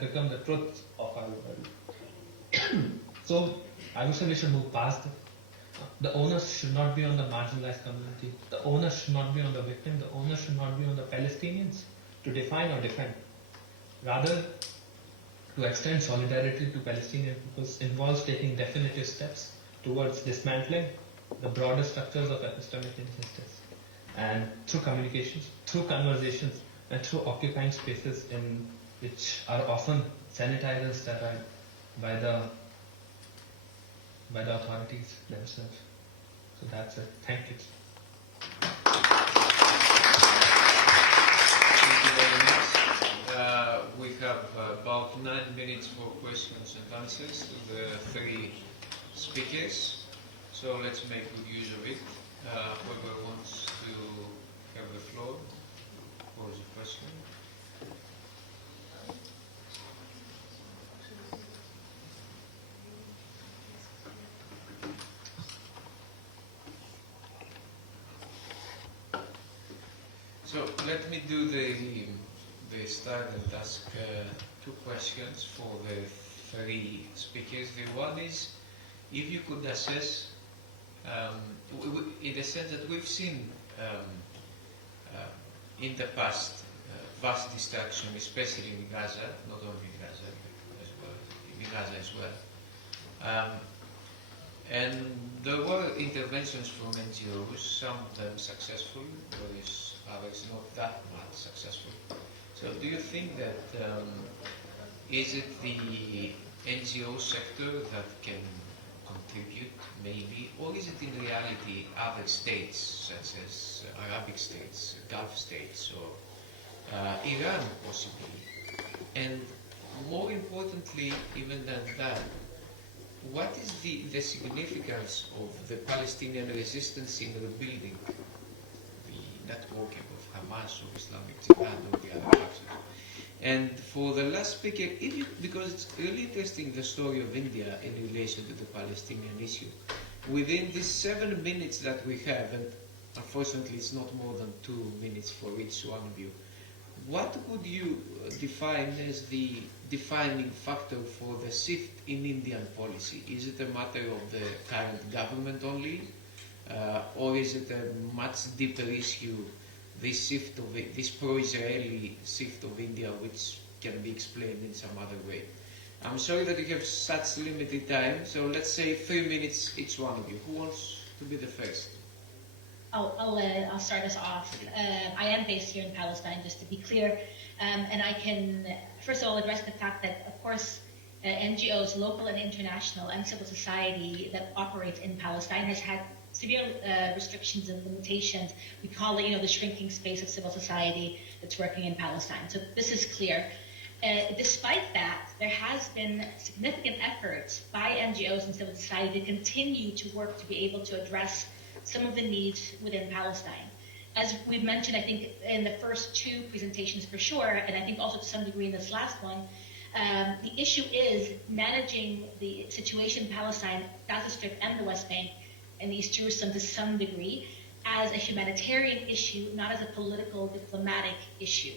become the truth of our world. So I would say we should move past it. The onus should not be on the marginalized community. The onus should not be on the victim. The onus should not be on the Palestinians to define or defend. Rather, to extend solidarity to Palestinian peoples involves taking definitive steps towards dismantling the broader structures of epistemic injustice. And through communications, through conversations, and through occupying spaces which are often sanitized and sterile by the authorities themselves. So that's it. Thank you. Thank you very much. We have about 9 minutes for questions and answers to the 3 speakers. So let's make good use of it. Whoever wants to have the floor, pose a question. So let me do the start and ask 2 questions for the 3 speakers. The one is, if you could assess, in the sense that we've seen in the past vast destruction, especially in Gaza, not only in Gaza, as well, in Gaza as well. And there were interventions from NGOs, some of them successful, whereas others not that much successful. So do you think that, is it the NGO sector that can contribute, maybe, or is it in reality other states, such as Arabic states, Gulf states, or Iran possibly? And more importantly, even than that, what is the significance of the Palestinian resistance in rebuilding the networking of Hamas, of Islamic Jihad, or the other factions? And for the last speaker, because it's really interesting, the story of India in relation to the Palestinian issue. Within these 7 minutes that we have, and unfortunately it's not more than 2 minutes for each one of you, what would you define as the defining factor for the shift in Indian policy? Is it a matter of the current government only, or is it a much deeper issue, this shift of this pro-Israeli shift of India, which can be explained in some other way? I'm sorry that you have such limited time, so let's say 3 minutes each one of you. Who wants to be the first? I'll start us off. I am based here in Palestine, just to be clear, and I can first of all address the fact that, of course, NGOs, local and international, and civil society that operates in Palestine has had severe restrictions and limitations. We call it, the shrinking space of civil society that's working in Palestine. So this is clear. Despite that, there has been significant efforts by NGOs and civil society to continue to work to be able to address some of the needs within Palestine. As we've mentioned, I think, in the first two presentations for sure, and I think also to some degree in this last one, the issue is managing the situation in Palestine, Gaza Strip, and the West Bank, and East Jerusalem to some degree, as a humanitarian issue, not as a political, diplomatic issue.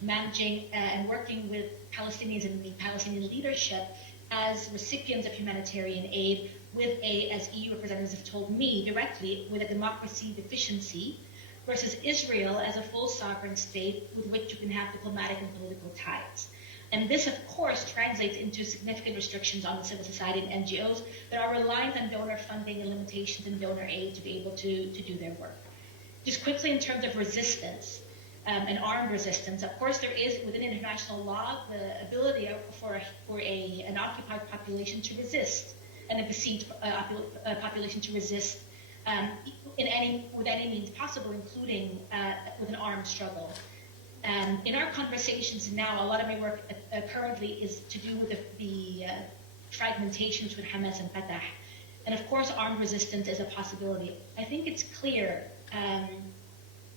Managing and working with Palestinians and the Palestinian leadership as recipients of humanitarian aid with as EU representatives have told me directly, with a democracy deficiency, versus Israel as a full sovereign state with which you can have diplomatic and political ties. And this, of course, translates into significant restrictions on the civil society and NGOs that are reliant on donor funding and limitations in donor aid to be able to do their work. Just quickly, in terms of resistance, and armed resistance. Of course, there is within international law the ability for an occupied population to resist, and a besieged population to resist with any means possible, including with an armed struggle. In our conversations now, a lot of my work currently is to do with the fragmentation between Hamas and Fatah, and of course, armed resistance is a possibility. I think it's clear.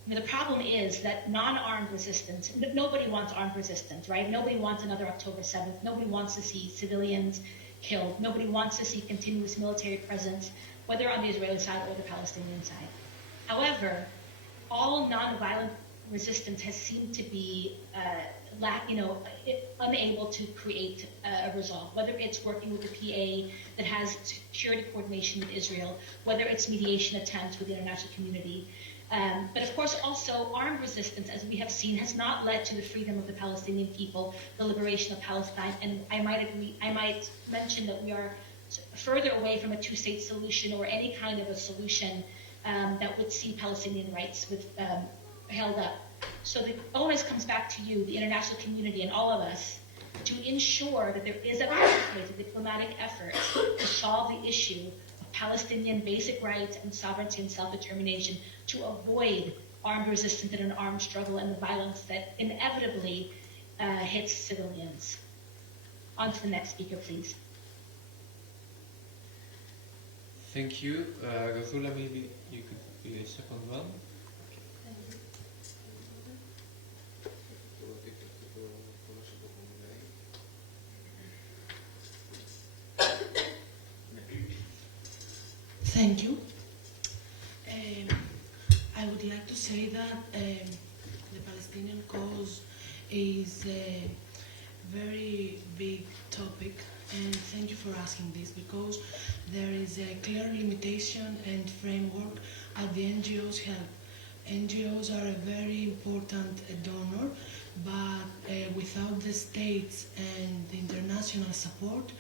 The problem is that non-armed resistance, nobody wants armed resistance, right? Nobody wants another October 7th. Nobody wants to see civilians killed. Nobody wants to see continuous military presence, whether on the Israeli side or the Palestinian side. However, all non-violent resistance has seemed to be unable to create a resolve, whether it's working with the PA that has security coordination with Israel, whether it's mediation attempts with the international community. But of course, also armed resistance, as we have seen, has not led to the freedom of the Palestinian people, the liberation of Palestine. And I might mention that we are further away from a two-state solution or any kind of a solution that would see Palestinian rights held up. So the onus comes back to you, the international community, and all of us, to ensure that there is a diplomatic effort to solve the issue of Palestinian basic rights and sovereignty and self-determination, to avoid armed resistance and an armed struggle and the violence that inevitably hits civilians. On to the next speaker, please. Thank you. Rahula, maybe you could be the second one. Thank you. I would like to say that the Palestinian cause is a very big topic, and thank you for asking this, because there is a clear limitation and framework at the NGOs' help. NGOs are a very important donor, but without the states and the international support,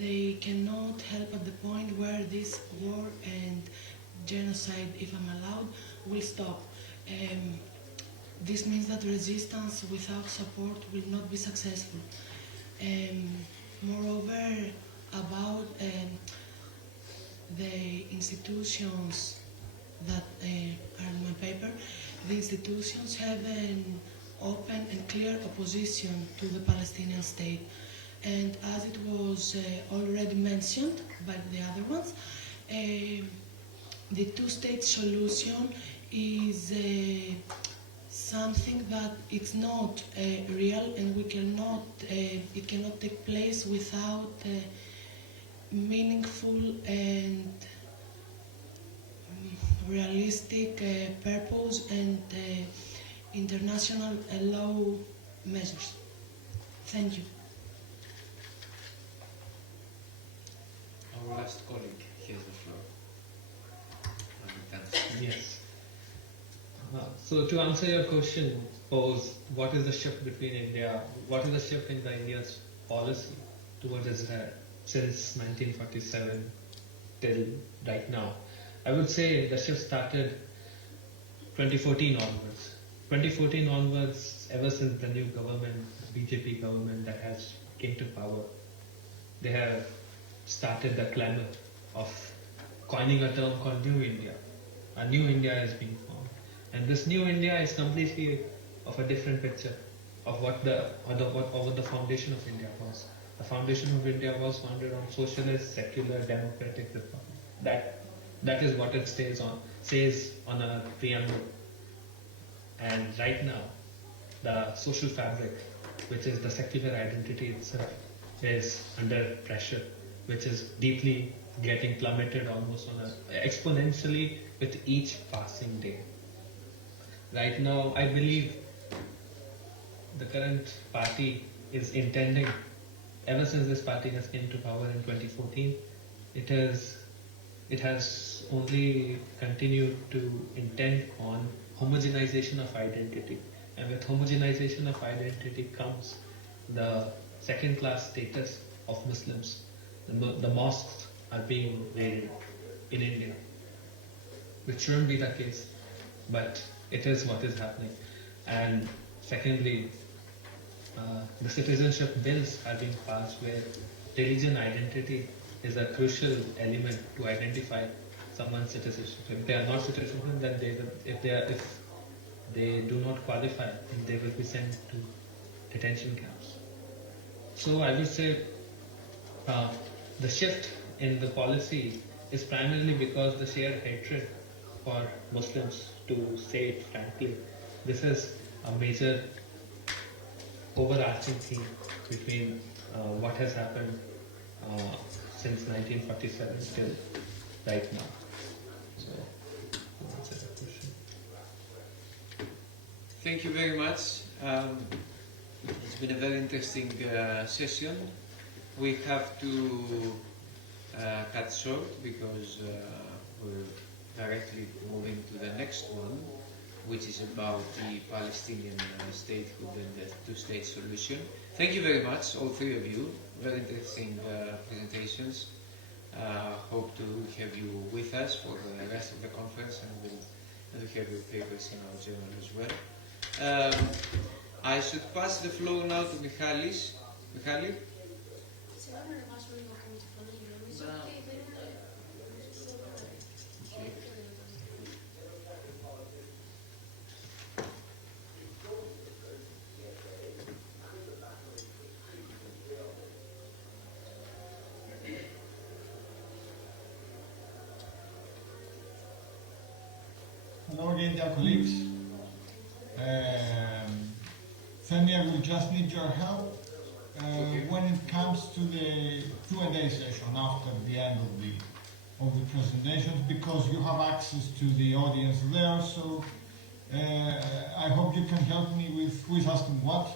they cannot help at the point where this war and genocide, if I'm allowed, will stop. This means that resistance without support will not be successful. Moreover, about the institutions that are in my paper, the institutions have an open and clear opposition to the Palestinian state. And as it was already mentioned by the other ones, the two-state solution is something that it's not real, and we cannot. It cannot take place without meaningful and realistic purpose and international law measures. Thank you. Our last colleague has the floor. Yes. So to answer your question, pose what is the shift between India, what is the shift in the India's policy towards Israel since 1947 till right now? I would say the shift started 2014 onwards. 2014 onwards, ever since the new government, BJP government that has came to power, they have started the clamor of coining a term called New India. A new India is being formed. And this new India is completely of a different picture of what the foundation of India was. The foundation of India was founded on socialist, secular, democratic republic. That is what it says on a preamble. And right now, the social fabric, which is the secular identity itself, is under pressure, which is deeply getting plummeted almost exponentially with each passing day. Right now, I believe the current party is intending, ever since this party has came to power in 2014, it has only continued to intend on homogenization of identity. And with homogenization of identity comes the second-class status of Muslims. The mosques are being raided in India, which shouldn't be the case, but it is what is happening. And secondly, the citizenship bills are being passed where religion identity is a crucial element to identify someone's citizenship. If they are not citizens, then if they do not qualify, then they will be sent to detention camps. So I would say the shift in the policy is primarily because the sheer hatred for Muslims, to say it frankly. This is a major overarching theme between what has happened since 1947 till right now. So, to answer the question. Thank you very much. It's been a very interesting session. We have to cut short because we're directly moving to the next one, which is about the Palestinian statehood and the two-state solution. Thank you very much, all three of you. Very interesting presentations. Hope to have you with us for the rest of the conference, and we'll have your papers in our journal as well. I should pass the floor now to Michalis. Michali? Hello again, dear colleagues. Femi, I will just need your help when it comes to the Q&A session after the end of the presentations, because you have access to the audience there. So I hope you can help me with who is asking what.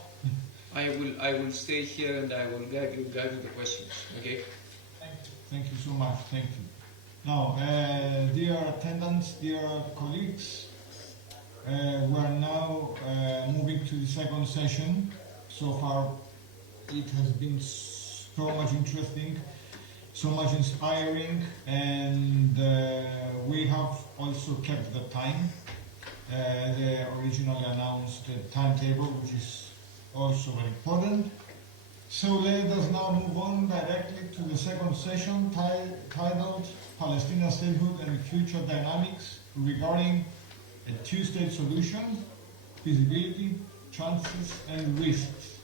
I will stay here and I will guide you the questions. Okay. Thank you so much. Thank you. Now, dear attendants, dear colleagues, we are now moving to the second session. So far, it has been so much interesting, so much inspiring, and we have also kept the time, the originally announced timetable, which is also very important. So let us now move on directly to the second session titled Palestinian Statehood and Future Dynamics regarding a two-state solution, feasibility, chances and risks.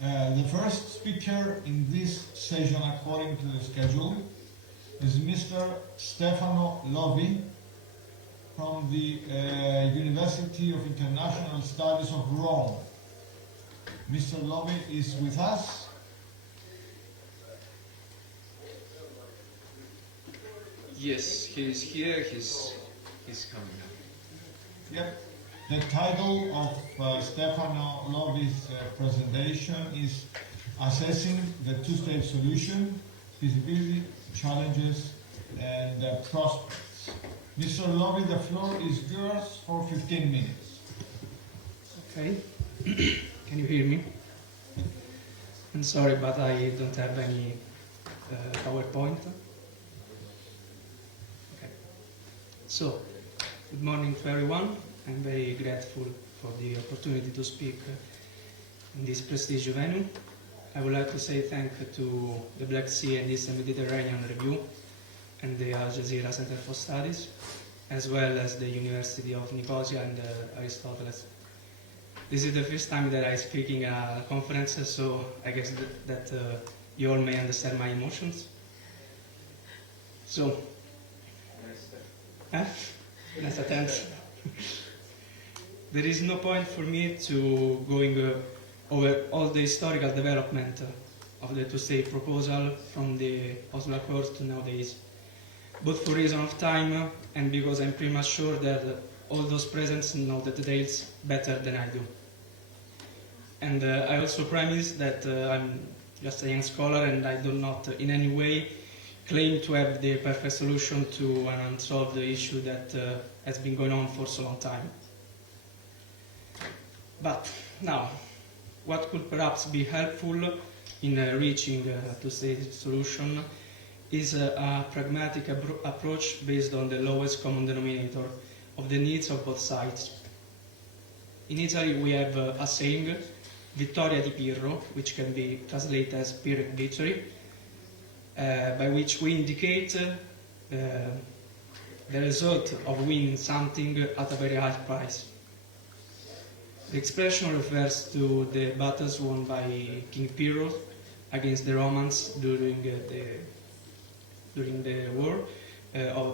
The first speaker in this session, according to the schedule, is Mr. Stefano Lovi from the University of International Studies of Rome. Mr. Lovi is with us. Yes, he is here. He's coming. Yep. The title of Stefano Lovi's presentation is Assessing the Two-State Solution, Feasibility, Challenges, and Prospects. Mr. Lovi, the floor is yours for 15 minutes. Okay. Can you hear me? I'm sorry, but I don't have any PowerPoint. Okay. So, good morning to everyone. I'm very grateful for the opportunity to speak in this prestigious venue. I would like to say thank you to the Black Sea and Eastern Mediterranean Review and the Al Jazeera Center for Studies, as well as the University of Nicosia and Aristoteles. This is the first time that I speak in a conference, so I guess that you all may understand my emotions. So, nice attempt. There is no point for me to going over all the historical development of the two-state proposal from the Oslo Accords to nowadays, both for reason of time and because I'm pretty much sure that all those present know the details better than I do. And I also premise that I'm just a young scholar and I do not in any way claim to have the perfect solution to an unsolved issue that has been going on for so long time. But now, what could perhaps be helpful in reaching a two-state solution is a pragmatic approach based on the lowest common denominator of the needs of both sides. In Italy we have a saying, Vittoria di Pirro, which can be translated as Pyrrhic victory, by which we indicate the result of winning something at a very high price. The expression refers to the battles won by King Pyrrho against the Romans during the war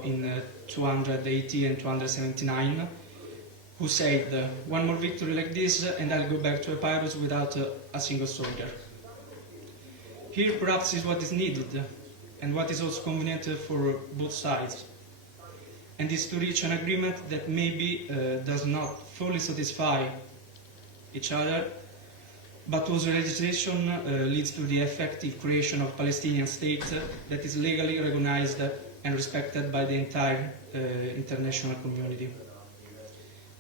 in 280 and 279, who said, one more victory like this and I'll go back to Epirus without a single soldier. Here perhaps is what is needed and what is also convenient for both sides, and is to reach an agreement that maybe does not fully satisfy each other, but whose legislation leads to the effective creation of a Palestinian state that is legally recognized and respected by the entire international community.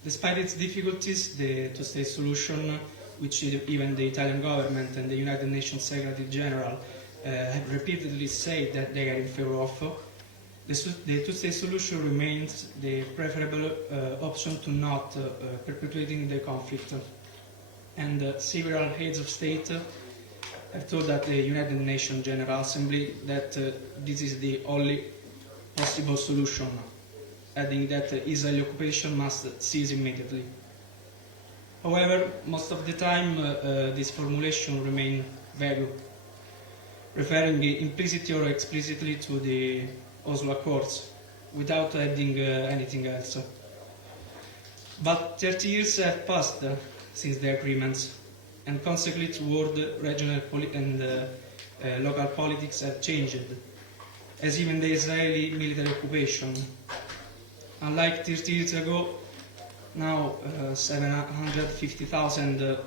Despite its difficulties, the two-state solution, which even the Italian government and the United Nations Secretary General have repeatedly said that they are in favor of, the two-state solution remains the preferable option to not perpetuating the conflict. And several heads of state have told that the United Nations General Assembly that this is the only possible solution, adding that Israeli occupation must cease immediately. However, most of the time this formulation remains vague, referring implicitly or explicitly to the Oslo Accords, without adding anything else. But 30 years have passed since the agreements, and consequently world, regional and local politics have changed, as even the Israeli military occupation. Unlike 30 years ago, now 750,000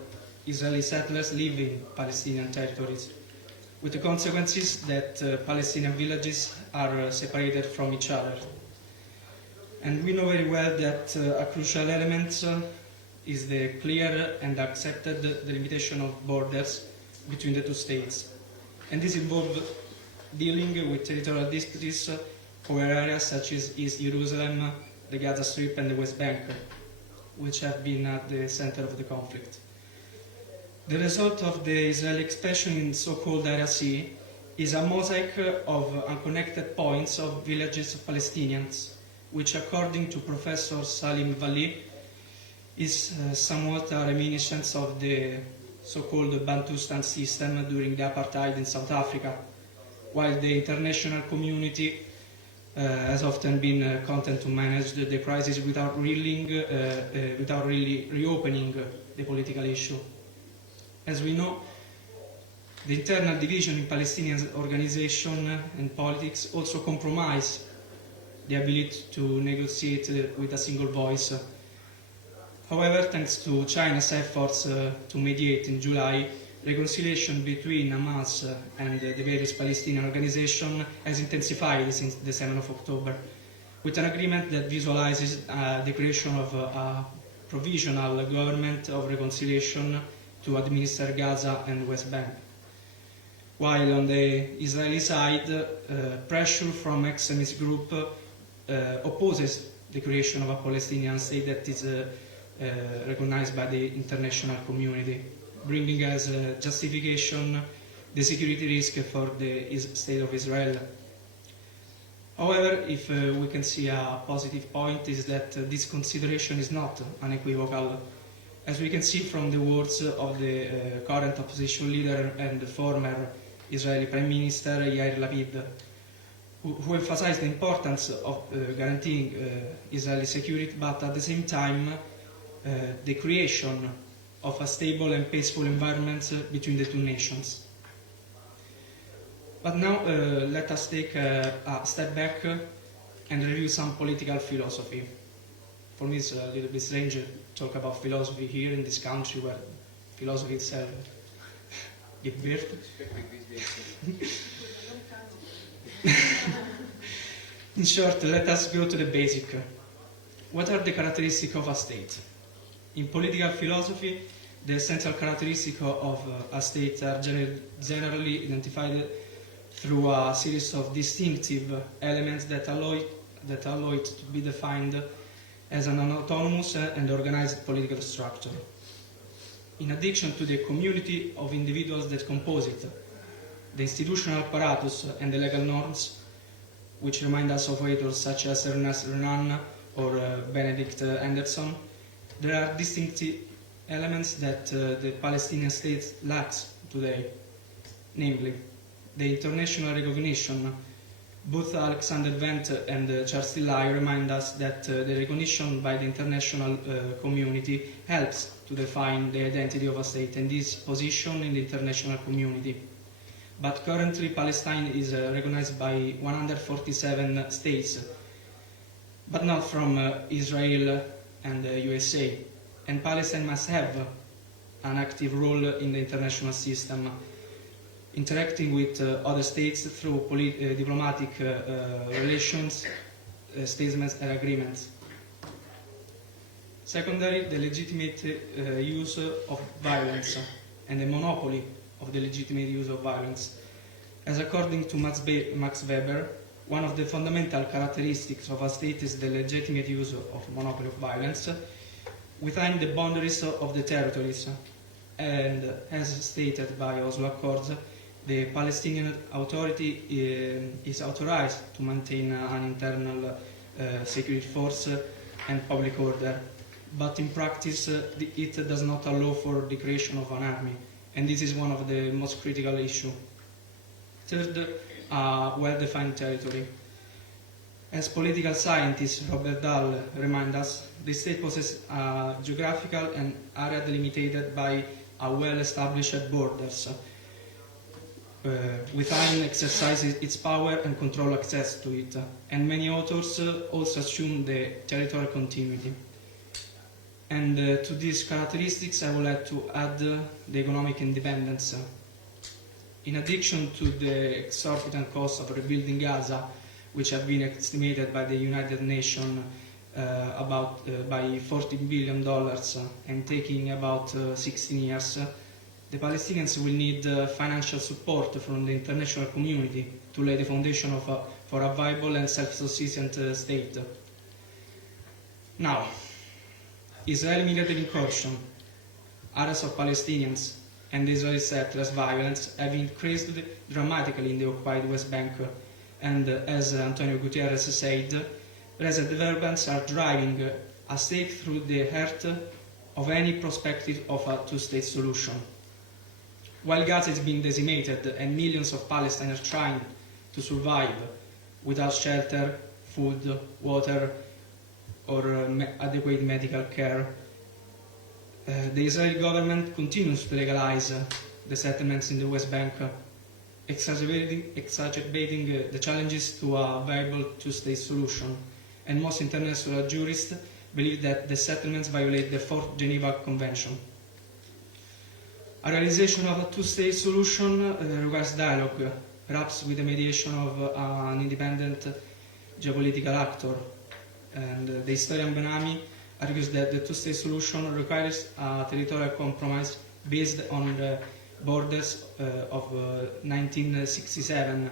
Israeli settlers live in Palestinian territories, with the consequences that Palestinian villages are separated from each other. And we know very well that a crucial element is the clear and accepted delimitation of borders between the two states. And this involves dealing with territorial disputes over areas such as East Jerusalem, the Gaza Strip and the West Bank, which have been at the center of the conflict. The result of the Israeli expansion in so-called Area C is a mosaic of unconnected points of villages of Palestinians, which according to Professor Salim Vali is somewhat a reminiscence of the so-called Bantustan system during the apartheid in South Africa, while the international community has often been content to manage the crisis without really reopening the political issue. As we know, the internal division in Palestinian organization and politics also compromise the ability to negotiate with a single voice, However, thanks to China's efforts to mediate in July, reconciliation between Hamas and the various Palestinian organizations has intensified since the 7th of October, with an agreement that visualizes the creation of a provisional government of reconciliation to administer Gaza and West Bank. While on the Israeli side, pressure from extremist group opposes the creation of a Palestinian state that is recognized by the international community, bringing as justification the security risk for the state of Israel. However, if we can see a positive point is that this consideration is not unequivocal, as we can see from the words of the current opposition leader and the former Israeli Prime Minister Yair Lapid, who emphasized the importance of guaranteeing Israeli security, but at the same time the creation of a stable and peaceful environment between the two nations. But now let us take a step back and review some political philosophy. For me it's a little bit strange to talk about philosophy here in this country where philosophy itself gives birth. In short, let us go to the basic. What are the characteristics of a state? In political philosophy, the essential characteristics of a state are generally identified through a series of distinctive elements that allow it to be defined as an autonomous and organized political structure. In addition to the community of individuals that compose it, the institutional apparatus and the legal norms, which remind us of authors such as Ernest Renan or Benedict Anderson, there are distinctive elements that the Palestinian state lacks today, namely the international recognition. Both Alexander Wendt and Charles Tilley remind us that the recognition by the international community helps to define the identity of a state and its position in the international community. But currently Palestine is recognized by 147 states, but not from Israel and the USA. And Palestine must have an active role in the international system, interacting with other states through diplomatic relations, statements and agreements. Secondly, the legitimate use of violence and the monopoly of the legitimate use of violence. As according to Max Weber, one of the fundamental characteristics of a state is the legitimate use of monopoly of violence within the boundaries of the territories, and as stated by Oslo Accords, the Palestinian Authority is authorized to maintain an internal security force and public order, but in practice it does not allow for the creation of an army, and this is one of the most critical issues. Third, well-defined territory. As political scientist Robert Dahl reminds us, the state possesses a geographical and area delimited by a well-established borders. Within exercises its power and control access to it, and many authors also assume the territorial continuity. And to these characteristics I would like to add the economic independence. In addition to the exorbitant cost of rebuilding Gaza, which have been estimated by the United Nations by $40 billion and taking about 16 years, the Palestinians will need financial support from the international community to lay the foundation for a viable and self-sufficient state. Now, Israeli military incursion, arrests of Palestinians, and Israeli settlers' violence have increased dramatically in the occupied West Bank, and as Antonio Guterres said, recent developments are driving a stake through the heart of any perspective of a two-state solution. While Gaza is being decimated and millions of Palestinians are trying to survive without shelter, food, water, or adequate medical care, the Israeli government continues to legalize the settlements in the West Bank, exacerbating the challenges to a viable two-state solution. And most international jurists believe that the settlements violate the Fourth Geneva Convention. A realization of a two-state solution requires dialogue, perhaps with the mediation of an independent geopolitical actor. And the historian Benami argues that the two-state solution requires a territorial compromise based on the borders of 1967,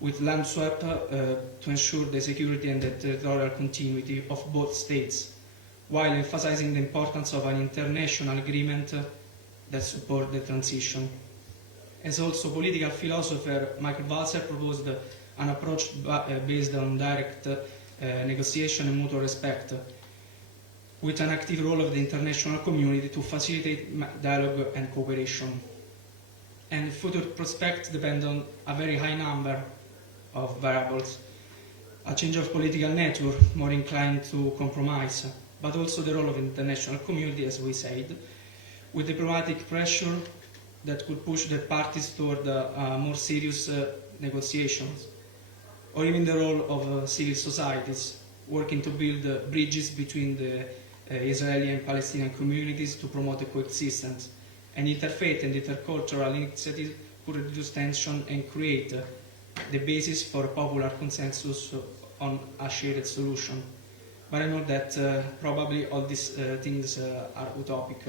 with land swap to ensure the security and the territorial continuity of both states, while emphasizing the importance of an international agreement that support the transition. As also political philosopher Michael Walzer proposed an approach based on direct negotiation and mutual respect, with an active role of the international community to facilitate dialogue and cooperation. And future prospects depend on a very high number of variables. A change of political nature, more inclined to compromise, but also the role of the international community, as we said, with diplomatic pressure that could push the parties toward more serious negotiations, or even the role of civil societies working to build bridges between the Israeli and Palestinian communities to promote a coexistence. And interfaith and intercultural initiatives could reduce tension and create the basis for popular consensus on a shared solution. But I know that probably all these things are utopic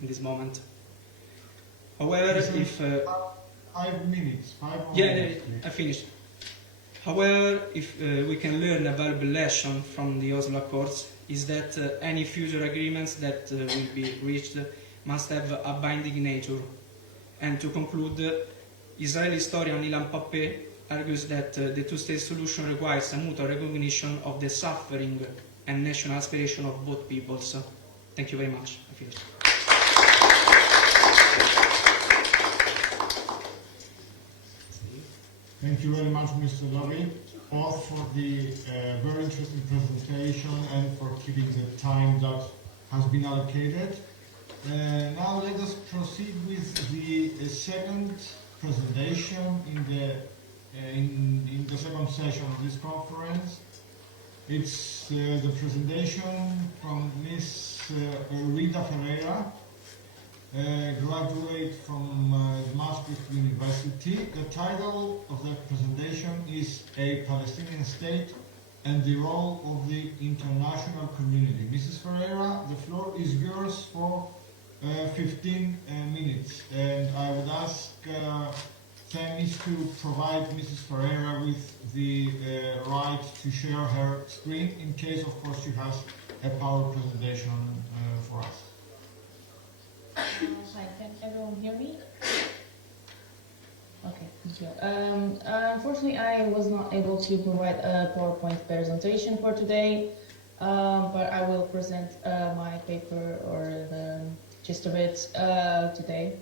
in this moment. However, if 5 minutes, 5 more yeah, minutes, I finished. However, if we can learn a valuable lesson from the Oslo Accords, is that any future agreements that will be reached must have a binding nature. And to conclude, Israeli historian Ilan Pappé argues that the two-state solution requires a mutual recognition of the suffering and national aspiration of both peoples. Thank you very much. I finished. Thank you very much, Mr. David, both for the very interesting presentation and for keeping the time that has been allocated. Now let us proceed with the second presentation in the second session of this conference. It's the presentation from Ms. Rita Ferreira, graduate from Maastricht University. The title of the presentation is A Palestinian State and the Role of the International Community. Mrs. Ferreira, the floor is yours for 15 minutes, and I would ask Themis to provide Mrs. Ferreira with the right to share her screen in case, of course, she has a PowerPoint presentation for us. Hi, can everyone hear me? Okay, thank you. Unfortunately, I was not able to provide a PowerPoint presentation for today, but I will present my paper or the gist of it today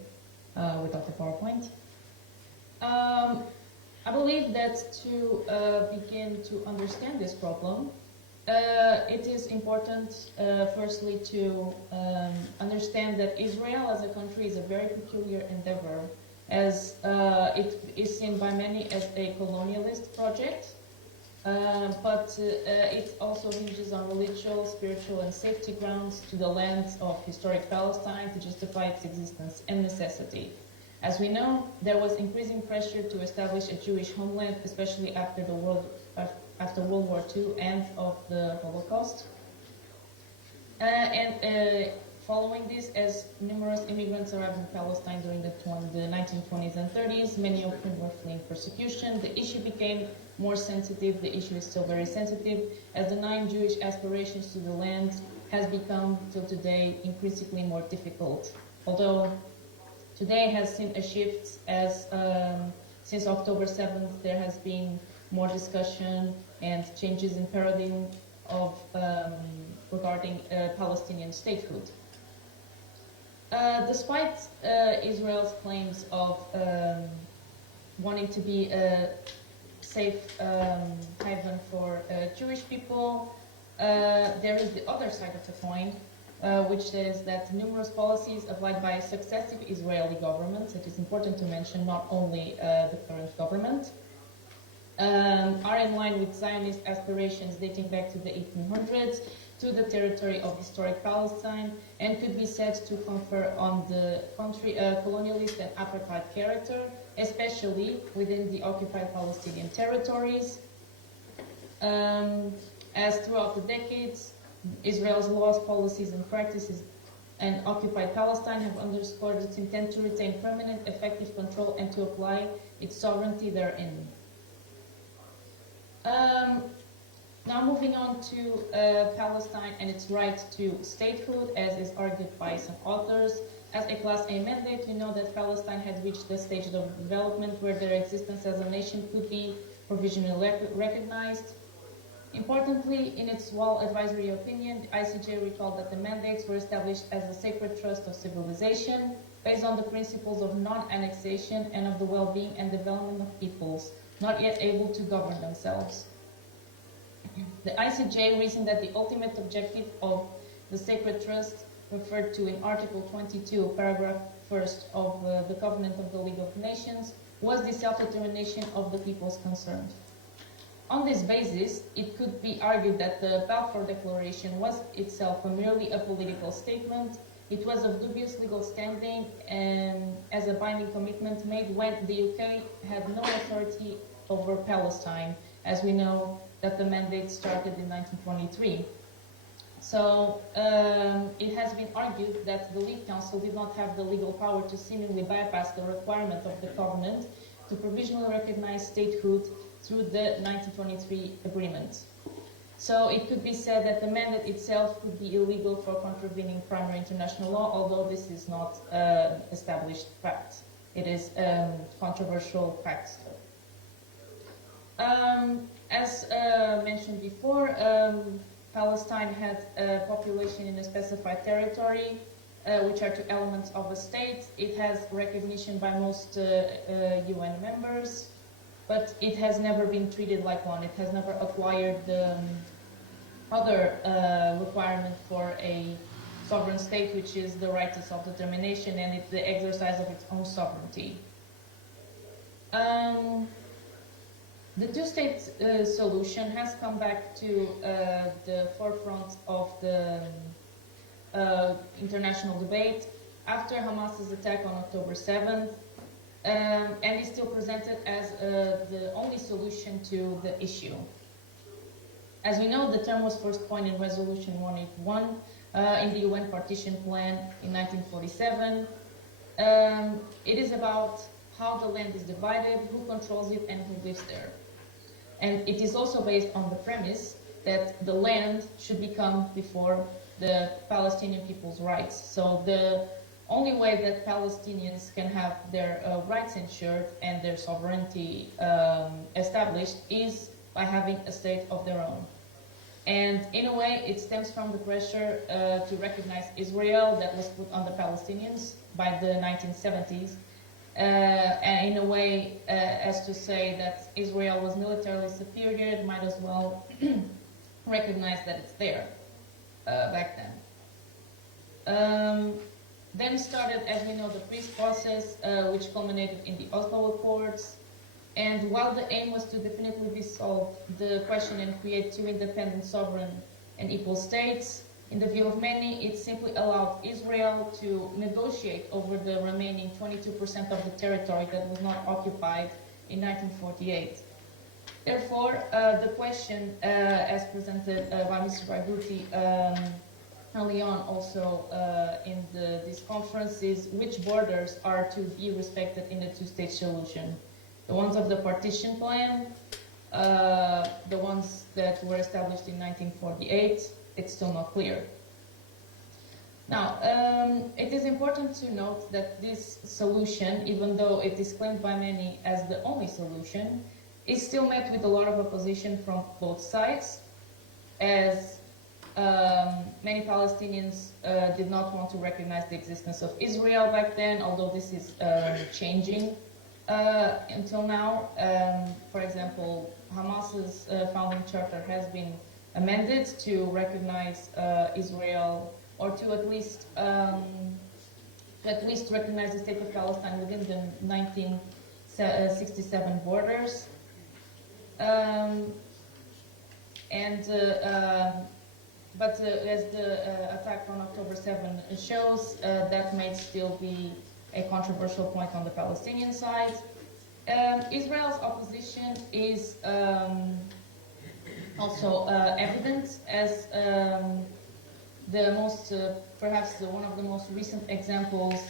without the PowerPoint. I believe that to begin to understand this problem, it is important, firstly, to understand that Israel as a country is a very peculiar endeavor, as it is seen by many as a colonialist project, but it also hinges on religious, spiritual, and safety grounds to the lands of historic Palestine to justify its existence and necessity. As we know, there was increasing pressure to establish a Jewish homeland, especially after World War II and of the Holocaust. Following this, as numerous immigrants arrived in Palestine during the 1920s and 30s, many of whom were fleeing persecution, the issue became more sensitive. The issue is still very sensitive, as denying Jewish aspirations to the land has become, till today, increasingly more difficult. Although today has seen a shift, as since October 7th there has been more discussion and changes in paradigm of regarding Palestinian statehood. Despite Israel's claims of wanting to be a safe haven for Jewish people, there is the other side of the coin, which says that numerous policies applied by successive Israeli governments, it is important to mention not only the current government, are in line with Zionist aspirations dating back to the 1800s, to the territory of historic Palestine and could be said to confer on the country colonialist and apartheid character, especially within the occupied Palestinian territories. As throughout the decades, Israel's laws, policies, and practices and occupied Palestine have underscored its intent to retain permanent, effective control and to apply its sovereignty therein. Now moving on to Palestine and its right to statehood, as is argued by some authors. As a Class A mandate, we know that Palestine had reached the stage of development where their existence as a nation could be provisionally recognized. Importantly, in its well-advisory opinion, the ICJ recalled that the mandates were established as a sacred trust of civilization, based on the principles of non-annexation and of the well-being and development of peoples, not yet able to govern themselves. The ICJ reasoned that the ultimate objective of the sacred trust, referred to in Article 22, paragraph 1st of the Covenant of the League of Nations, was the self-determination of the peoples concerned. On this basis, it could be argued that the Balfour Declaration was itself merely a political statement. It was of dubious legal standing and as a binding commitment made when the UK had no authority over Palestine, as we know that the mandate started in 1923. So it has been argued that the League Council did not have the legal power to seemingly bypass the requirement of the Covenant to provisionally recognize statehood through the 1923 agreement. So it could be said that the mandate itself could be illegal for contravening primary international law, although this is not established fact. It is controversial fact. As mentioned before, Palestine had a population in a specified territory, which are two elements of a state. It has recognition by most UN members, but it has never been treated like one. It has never acquired the other requirement for a sovereign state, which is the right to self-determination and the exercise of its own sovereignty. The two-state solution has come back to the forefront of the international debate after Hamas's attack on October 7th, and is still presented as the only solution to the issue. As we know, the term was first coined in Resolution 181 in the UN Partition Plan in 1947. It is about how the land is divided, who controls it, and who lives there. And it is also based on the premise that the land should become before the Palestinian people's rights. So the only way that Palestinians can have their rights ensured and their sovereignty established is by having a state of their own. And in a way, it stems from the pressure to recognize Israel that was put on the Palestinians by the 1970s. And in a way, as to say that Israel was militarily superior, it might as well recognize that it's there back then. Then started, as we know, the peace process, which culminated in the Oslo Accords. And while the aim was to definitively solve the question and create two independent, sovereign, and equal states, in the view of many, it simply allowed Israel to negotiate over the remaining 22% of the territory that was not occupied in 1948. Therefore, the question, as presented by Mr. Barghouti early on also in this conference, is which borders are to be respected in the two-state solution. The ones of the partition plan, the ones that were established in 1948, it's still not clear. Now, it is important to note that this solution, even though it is claimed by many as the only solution, is still met with a lot of opposition from both sides, as many Palestinians did not want to recognize the existence of Israel back then, although this is changing until now. For example, Hamas's founding charter has been amended to recognize Israel, or to at least recognize the state of Palestine within the 1967 borders. but as the attack on October 7 shows, that may still be a controversial point on the Palestinian side. Israel's opposition is also evident, as the most, perhaps one of the most recent examples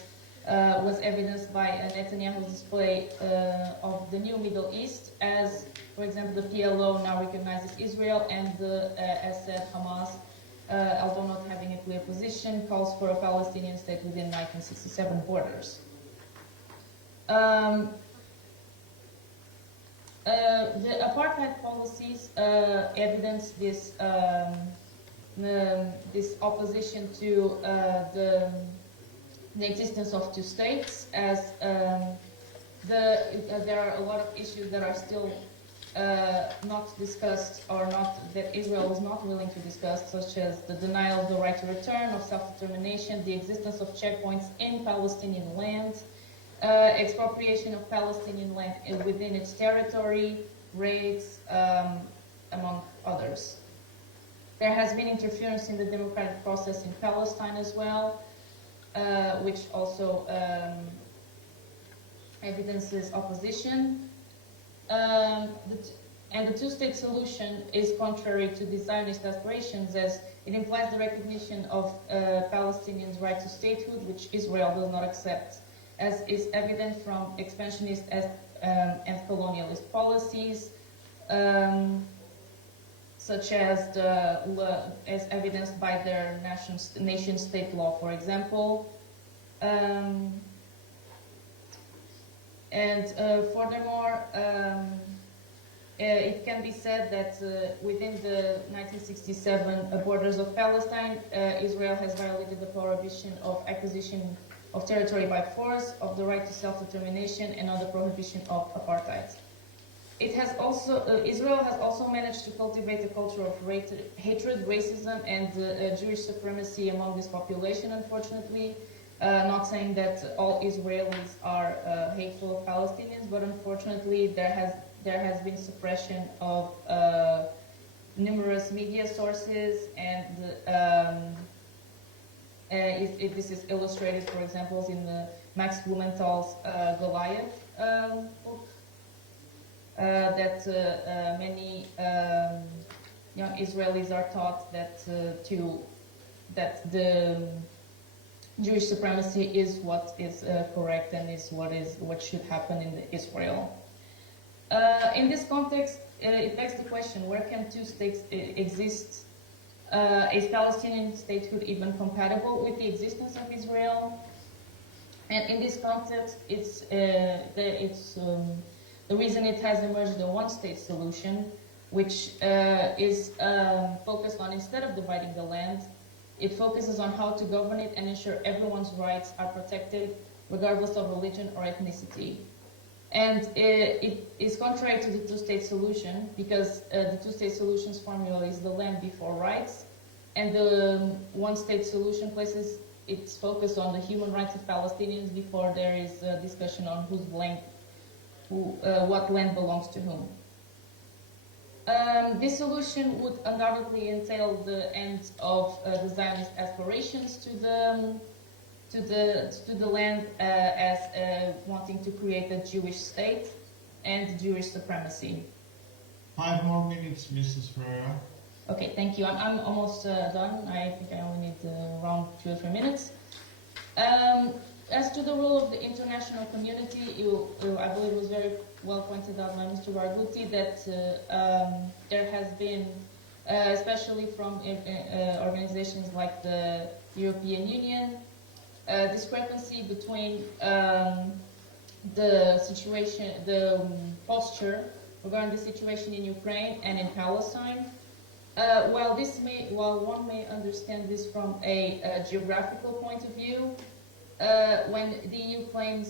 was evidenced by Netanyahu's display of the new Middle East, as, for example, the PLO now recognizes Israel, and the Assad Hamas, although not having a clear position, calls for a Palestinian state within 1967 borders. The apartheid policies evidence this this opposition to the existence of two states, as there are a lot of issues that are still not discussed, or that Israel is not willing to discuss, such as the denial of the right to return, of self-determination, the existence of checkpoints in Palestinian land, expropriation of Palestinian land within its territory, raids, among others. There has been interference in the democratic process in Palestine as well, which also evidences opposition. And the two-state solution is contrary to the Zionist aspirations, as it implies the recognition of Palestinians' right to statehood, which Israel does not accept, as is evident from expansionist and colonialist policies, such as as evidenced by their nation-state law, for example. Furthermore, it can be said that within the 1967 borders of Palestine, Israel has violated the prohibition of acquisition of territory by force, of the right to self-determination, and on the prohibition of apartheid. Israel has also managed to cultivate a culture of hatred, racism, and Jewish supremacy among this population, unfortunately. Not saying that all Israelis are hateful of Palestinians, but unfortunately there has been suppression of numerous media sources, and this is illustrated, for example, in the Max Blumenthal's Goliath book, that many young Israelis are taught that the Jewish supremacy is what is correct and is what should happen in Israel. In this context, it begs the question: where can two states exist? Is Palestinian statehood even compatible with the existence of Israel? And in this context, the reason it has emerged a one-state solution, which is focused on, instead of dividing the land, it focuses on how to govern it and ensure everyone's rights are protected, regardless of religion or ethnicity. And it is contrary to the two-state solution, because the two-state solution's formula is the land before rights, and the one-state solution places its focus on the human rights of Palestinians before there is a discussion on what land belongs to whom. This solution would undoubtedly entail the end of the Zionist aspirations to the land, as wanting to create a Jewish state and Jewish supremacy. 5 more minutes, Mrs. Ferreira. Okay, thank you. I'm almost done. I think I only need around 2 or 3 minutes. As to the role of the international community, I believe it was very well pointed out by Mr. Barghouti that there has been, especially from organizations like the European Union, discrepancy between the posture regarding the situation in Ukraine and in Palestine. While one may understand this from a geographical point of view, when the EU claims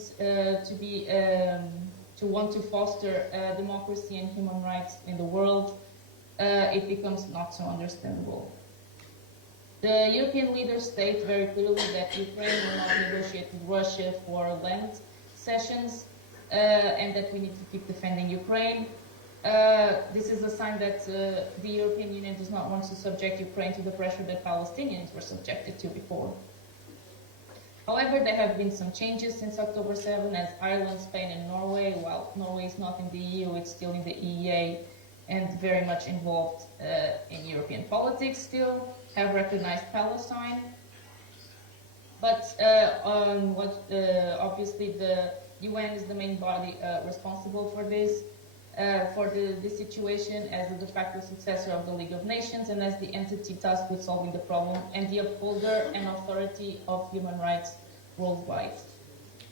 to want to foster democracy and human rights in the world, it becomes not so understandable. The European leaders state very clearly that Ukraine will not negotiate with Russia for land cessions, and that we need to keep defending Ukraine. This is a sign that the European Union does not want to subject Ukraine to the pressure that Palestinians were subjected to before. However, there have been some changes since October 7, as Ireland, Spain, and Norway, while Norway is not in the EU, it's still in the EEA and very much involved in European politics still, have recognized Palestine. But obviously the UN is the main body responsible for this, for the situation as the de facto successor of the League of Nations and as the entity tasked with solving the problem and the upholder and authority of human rights worldwide.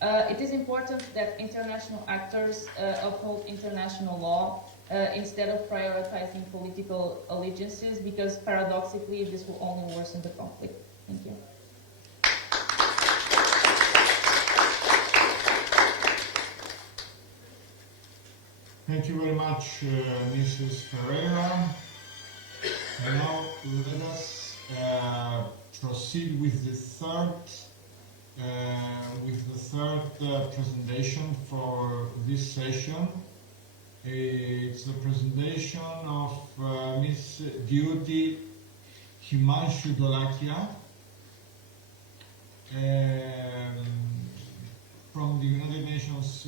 It is important that international actors uphold international law instead of prioritizing political allegiances, because paradoxically this will only worsen the conflict. Thank you. Thank you very much, Mrs. Ferreira. And now let us proceed with the third presentation for this session. It's the presentation of Ms. Duty Himanshu Dolakia from the United Nations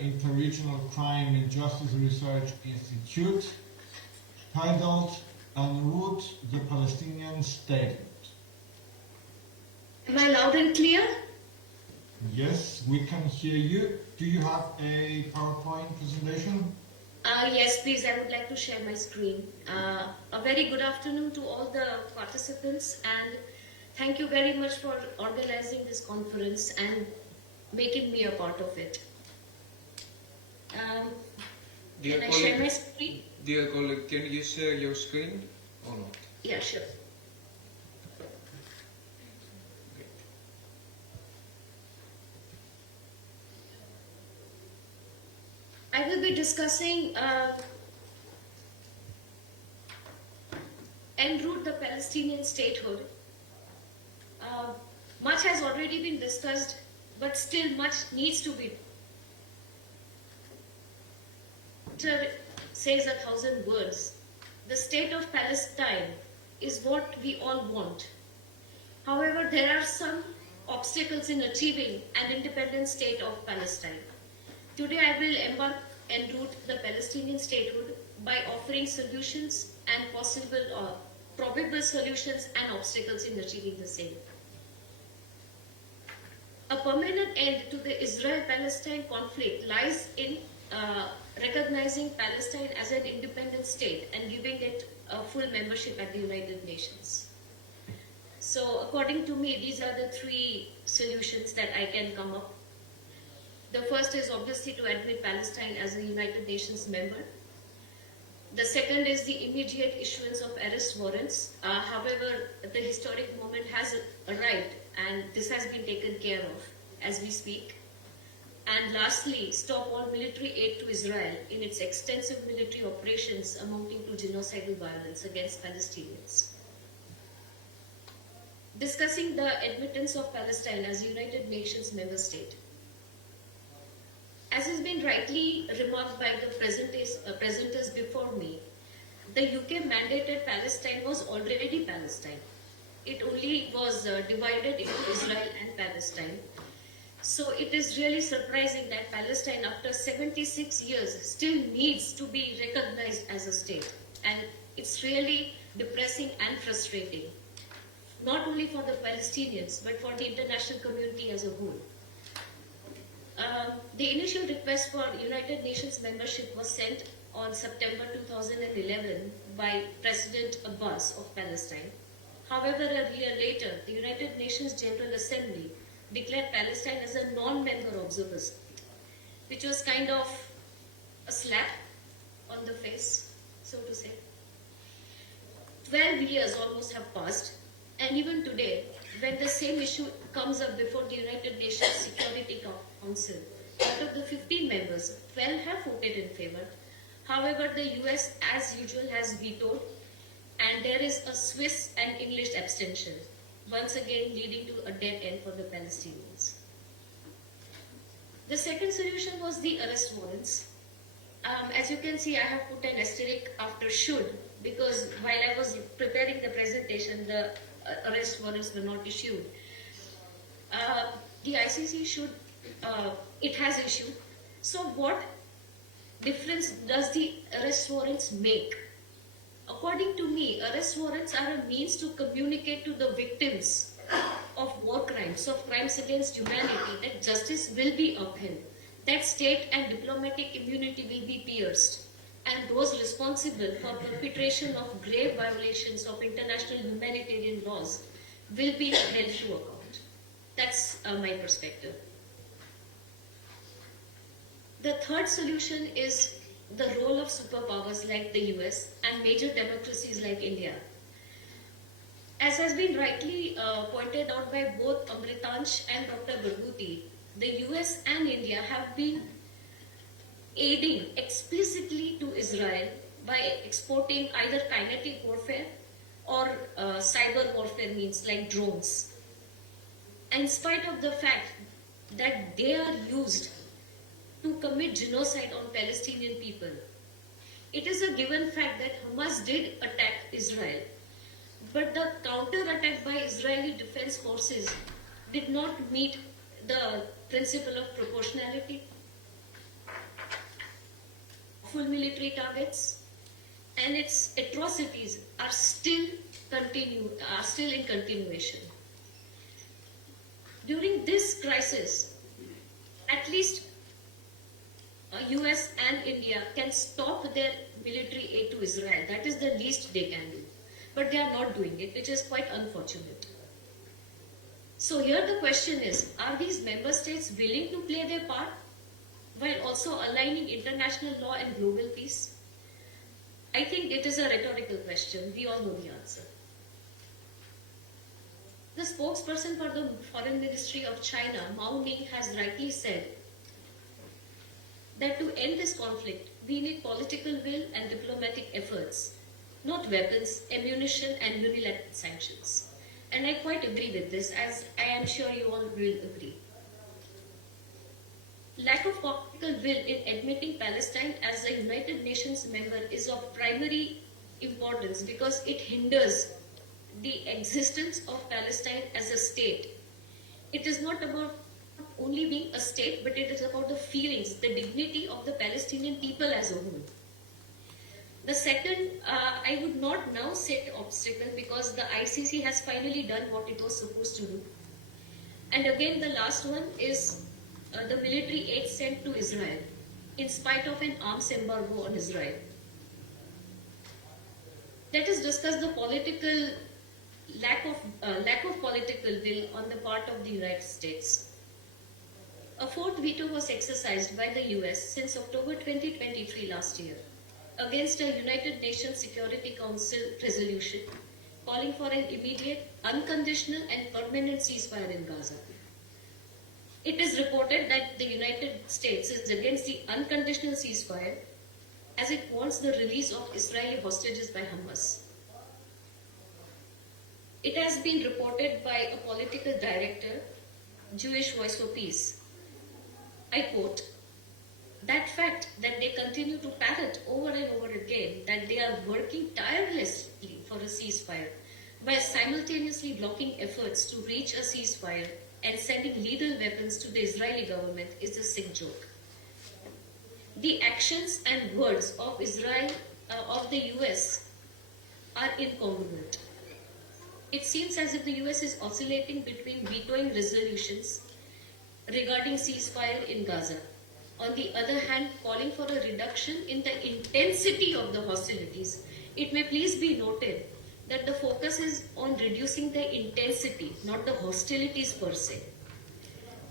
Interregional Crime and Justice Research Institute, titled En route, the Palestinian Statehood. Am I loud and clear? Yes, we can hear you. Do you have a PowerPoint presentation? Yes, please, I would like to share my screen. A very good afternoon to all the participants, and thank you very much for organizing this conference and making me a part of it. Can I share my screen? Dear colleague, can you share your screen or not? Yeah, sure. I will be discussing en route the Palestinian statehood. Much has already been discussed, but still much needs to be. Says 1,000 words. The state of Palestine is what we all want. However, there are some obstacles in achieving an independent state of Palestine. Today I will embark en route the Palestinian statehood by offering solutions and possible or probable solutions and obstacles in achieving the same. A permanent end to the Israel-Palestine conflict lies in recognizing Palestine as an independent state and giving it a full membership at the United Nations. So according to me, these are the three solutions that I can come up. The first is obviously to admit Palestine as a United Nations member. The second is the immediate issuance of arrest warrants. However, the historic moment has arrived and this has been taken care of as we speak. And lastly, stop all military aid to Israel in its extensive military operations amounting to genocidal violence against Palestinians. Discussing the admittance of Palestine as a United Nations member state. As has been rightly remarked by the presenters before me, the UK mandated Palestine was already Palestine. It only was divided into Israel and Palestine. So it is really surprising that Palestine, after 76 years, still needs to be recognized as a state. And it's really depressing and frustrating, not only for the Palestinians, but for the international community as a whole. The initial request for United Nations membership was sent on September 2011 by President Abbas of Palestine. However, a year later, the United Nations General Assembly declared Palestine as a non-member observer state, which was kind of a slap on the face, so to say. 12 years almost have passed, and even today, when the same issue comes up before the United Nations Security Council, out of the 15 members, 12 have voted in favor. However, the US, as usual, has vetoed, and there is a Swiss and English abstention, once again leading to a dead end for the Palestinians. The second solution was the arrest warrants. As you can see, I have put an asterisk after should, because while I was preparing the presentation, the arrest warrants were not issued. The ICC should, it has issued. So what difference does the arrest warrants make? According to me, arrest warrants are a means to communicate to the victims of war crimes, of crimes against humanity, that justice will be upheld, that state and diplomatic immunity will be pierced, and those responsible for perpetration of grave violations of international humanitarian laws will be held to account. That's my perspective. The third solution is the role of superpowers like the US and major democracies like India. As has been rightly pointed out by both Amritansh and Dr. Barghouti, the US and India have been aiding explicitly to Israel by exporting either kinetic warfare or cyber warfare means like drones. In spite of the fact that they are used to commit genocide on Palestinian people, it is a given fact that Hamas did attack Israel, but the counter-attack by Israeli defense forces did not meet the principle of proportionality, full military targets, and its atrocities are still in continuation. During this crisis, at least US and India can stop their military aid to Israel. That is the least they can do. But they are not doing it, which is quite unfortunate. So here the question is, are these member states willing to play their part while also aligning international law and global peace? I think it is a rhetorical question. We all know the answer. The spokesperson for the Foreign Ministry of China, Mao Ning, has rightly said that to end this conflict, we need political will and diplomatic efforts, not weapons, ammunition, and unilateral sanctions. And I quite agree with this, as I am sure you all will agree. Lack of political will in admitting Palestine as a United Nations member is of primary importance because it hinders the existence of Palestine as a state. It is not about only being a state, but it is about the feelings, the dignity of the Palestinian people as a whole. The second, I would not now set obstacle because the ICC has finally done what it was supposed to do. And again, the last one is the military aid sent to Israel, in spite of an arms embargo on Israel. Let us discuss the political lack of political will on the part of the United States. A fourth veto was exercised by the US since October 2023 last year against a United Nations Security Council resolution calling for an immediate, unconditional and permanent ceasefire in Gaza. It is reported that the United States is against the unconditional ceasefire as it wants the release of Israeli hostages by Hamas. It has been reported by a political director, Jewish Voice for Peace. I quote, that fact that they continue to parrot over and over again that they are working tirelessly for a ceasefire while simultaneously blocking efforts to reach a ceasefire and sending lethal weapons to the Israeli government is a sick joke. The actions and words of Israel, of the US, are incongruent. It seems as if the US is oscillating between vetoing resolutions regarding ceasefire in Gaza, on the other hand calling for a reduction in the intensity of the hostilities. It may please be noted that the focus is on reducing the intensity, not the hostilities per se.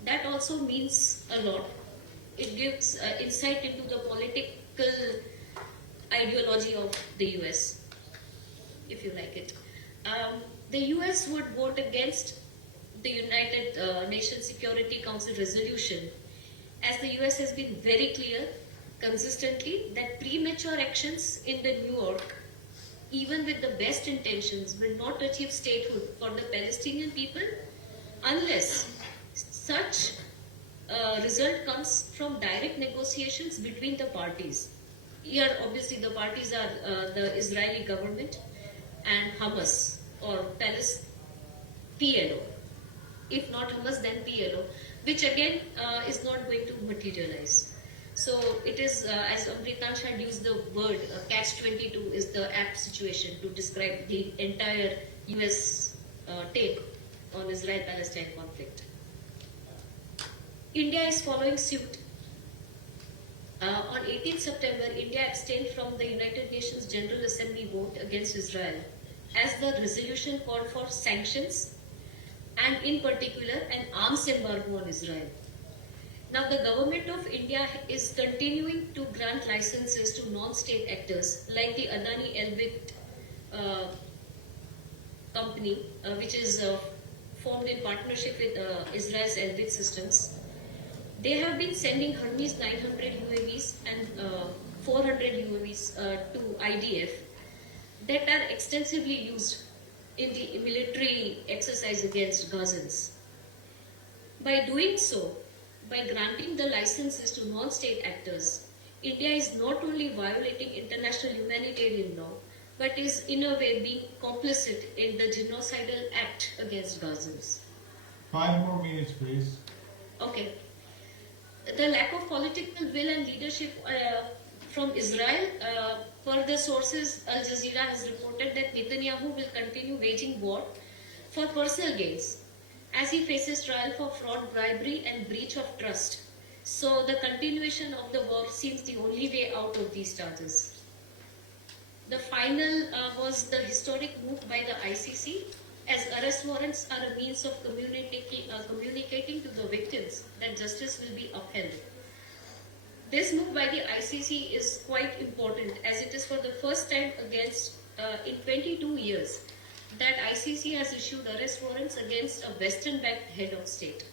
That also means a lot. It gives insight into the political ideology of the US, if you like it. The US would vote against the United Nations Security Council resolution, as the US has been very clear consistently that premature actions in the New York, even with the best intentions, will not achieve statehood for the Palestinian people unless such result comes from direct negotiations between the parties. here obviously the parties are the Israeli government and Hamas or PLO. If not Hamas, then PLO, which again is not going to materialize. So it is, as Amritansh had used the word, catch-22 is the apt situation to describe the entire US take on Israel-Palestine conflict. India is following suit. On 18th September, India abstained from the United Nations General Assembly vote against Israel, as the resolution called for sanctions and in particular an arms embargo on Israel. Now the government of India is continuing to grant licenses to non-state actors like the Adani Elbit company, which is formed in partnership with Israel's Elbit systems. They have been sending Hermes 900 UAVs and 400 UAVs to IDF that are extensively used in the military exercise against Gazans. By doing so, by granting the licenses to non-state actors, India is not only violating international humanitarian law, but is in a way being complicit in the genocidal act against Gazans. 5 more minutes, please. Okay. The lack of political will and leadership from Israel, per the sources, Al Jazeera has reported that Netanyahu will continue waging war for personal gains as he faces trial for fraud, bribery and breach of trust. So the continuation of the war seems the only way out of these charges. The final was the historic move by the ICC, as arrest warrants are a means of communicating to the victims that justice will be upheld. This move by the ICC is quite important, as it is for the first time in 22 years that ICC has issued arrest warrants against a Western-backed head of state.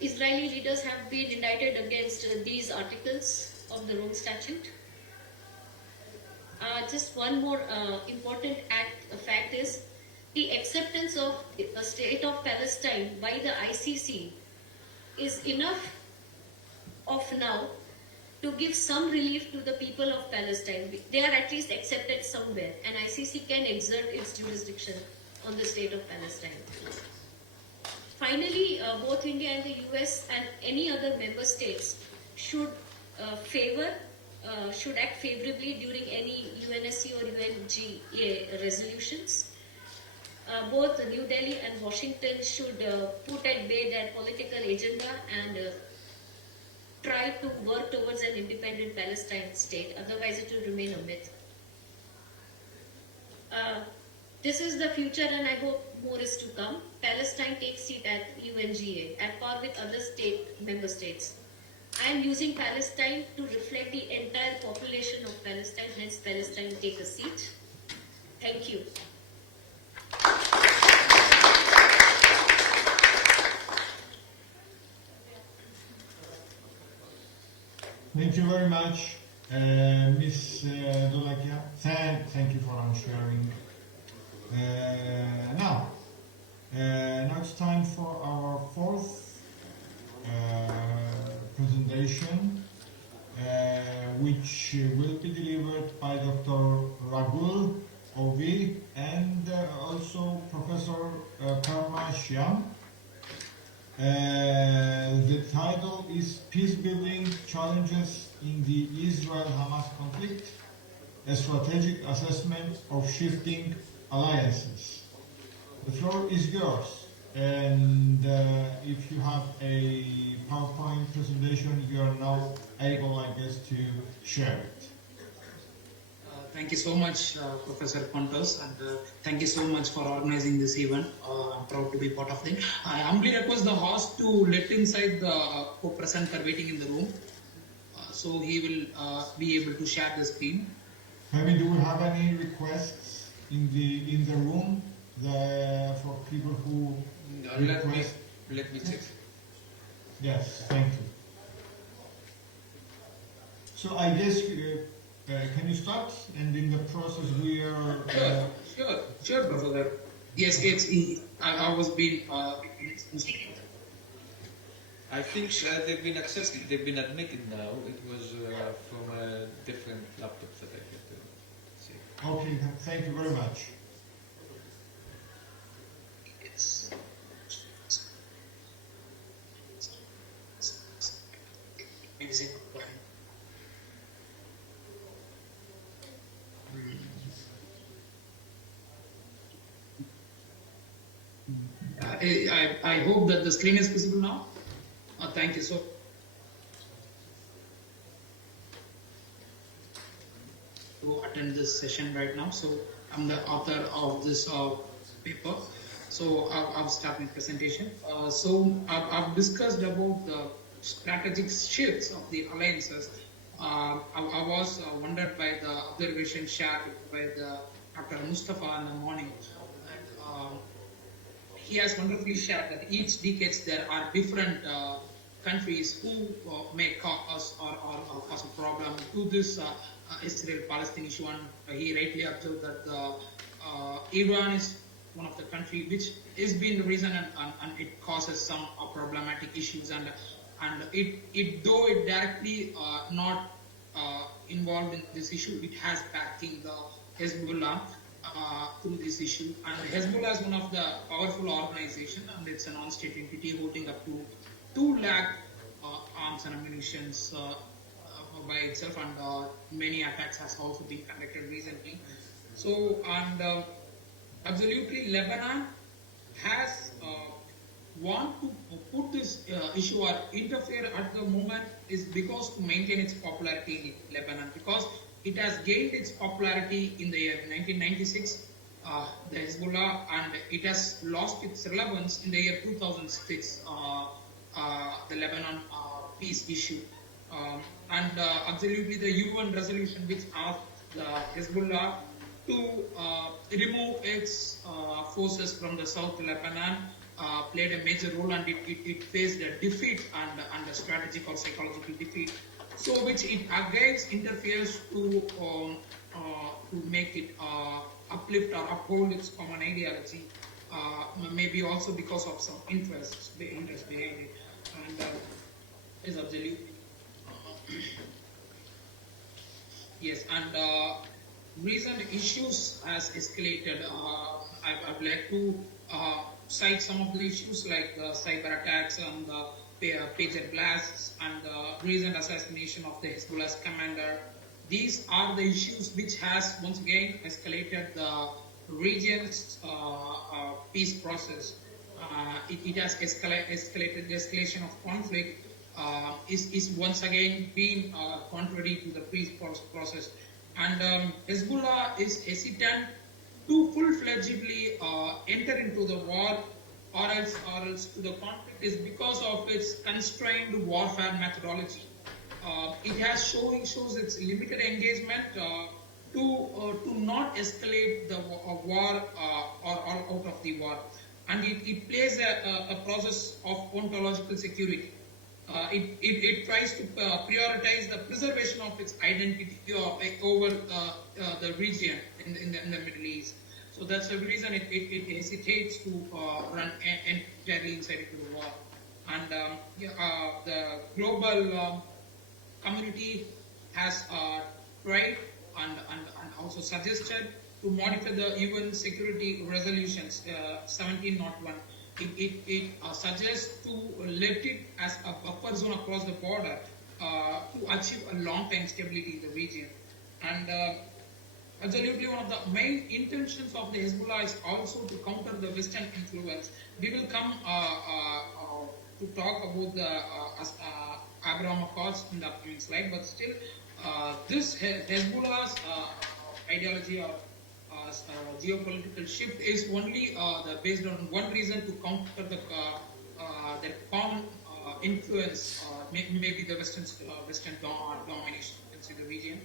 Israeli leaders have been indicted against these articles of the Rome Statute. Just one more important fact is the acceptance of a state of Palestine by the ICC is enough of now to give some relief to the people of Palestine. They are at least accepted somewhere, and ICC can exert its jurisdiction on the state of Palestine. Finally, both India and the US and any other member states should act favorably during any UNSC or UNGA resolutions. Both New Delhi and Washington should put at bay their political agenda and try to work towards an independent Palestine state. Otherwise, it will remain a myth. This is the future, and I hope more is to come. Palestine takes seat at UNGA at par with other member states. I am using Palestine to reflect the entire population of Palestine, hence Palestine take a seat. Thank you. Thank you very much, Ms. Dolakia. Thank you for sharing. Now it's time for our fourth presentation, which will be delivered by Dr. Ragul Ovi and also Professor Parma Shyam. The title is Peace-Building Challenges in the Israel-Hamas Conflict, a Strategic Assessment of Shifting Alliances. The floor is yours, and if you have a PowerPoint presentation, you are now able, I guess, to share it. Thank you so much, Professor Pontos, and thank you so much for organizing this event. I'm proud to be part of it. I humbly request the host to let inside the co-presenter waiting in the room, so he will be able to share the screen. Maybe do we have any requests in the room for people who request? Let me check. Yes, thank you. So I guess. Can you start? And in the process, we are. Sure, Professor. Yes, I was being. I think they've been accessed, they've been admitted now. It was from a different laptop that I had to see. Okay, thank you very much. I hope that the screen is visible now. Thank you so to attend this session right now. So I'm the author of this paper. So I'll start my presentation. I've discussed about the strategic shifts of the alliances. I was wondered by the observation shared by Dr. Mustafa in the morning. And, he has wonderfully shared that each decades there are different countries who may cause or cause a problem to this Israel-Palestine issue. And he rightly observed that Iran is one of the countries which is being the reason, and it causes some problematic issues. And it though it directly not involved in this issue, it has backing the Hezbollah through this issue. And Hezbollah is one of the powerful organizations, and it's a non-state entity holding up to 2 lakh arms and ammunition by itself, and many attacks has also been conducted recently. So, and absolutely Lebanon has want to put this issue or interfere at the moment is because to maintain its popularity in Lebanon, because it has gained its popularity in the year 1996, the Hezbollah, and it has lost its relevance in the year 2006, the Lebanon peace issue. And absolutely the UN resolution which asked the Hezbollah to remove its forces from the South Lebanon played a major role, and it faced a defeat and a strategic or psychological defeat. So which it again interferes to make it uplift or uphold its common ideology, maybe also because of some interest behind it, and is absolutely yes. And recent issues has escalated. I'd like to cite some of the issues like cyber attacks and pager blasts and the recent assassination of the Hezbollah's commander. These are the issues which has once again escalated the region's peace process. It has escalated. The escalation of conflict is once again being contrary to the peace process. And Hezbollah is hesitant to full-fledgedly enter into the war or else to the conflict is because of its constrained warfare methodology. It has shows its limited engagement to not escalate the war or out of the war, and it plays a process of ontological security. It tries to prioritize the preservation of its identity over the region in the Middle East. So that's the reason it hesitates to run entirely inside into the war. And the global community has tried and also suggested to modify the UN Security Resolutions 1701. It suggests to let it as a buffer zone across the border to achieve a long-term stability in the region. And absolutely one of the main intentions of the Hezbollah is also to counter the Western influence. We will come to talk about the Abraham Accords in the upcoming slide, but still this Hezbollah's ideology or geopolitical shift is only based on one reason, to counter the common influence, maybe the Western domination in the region.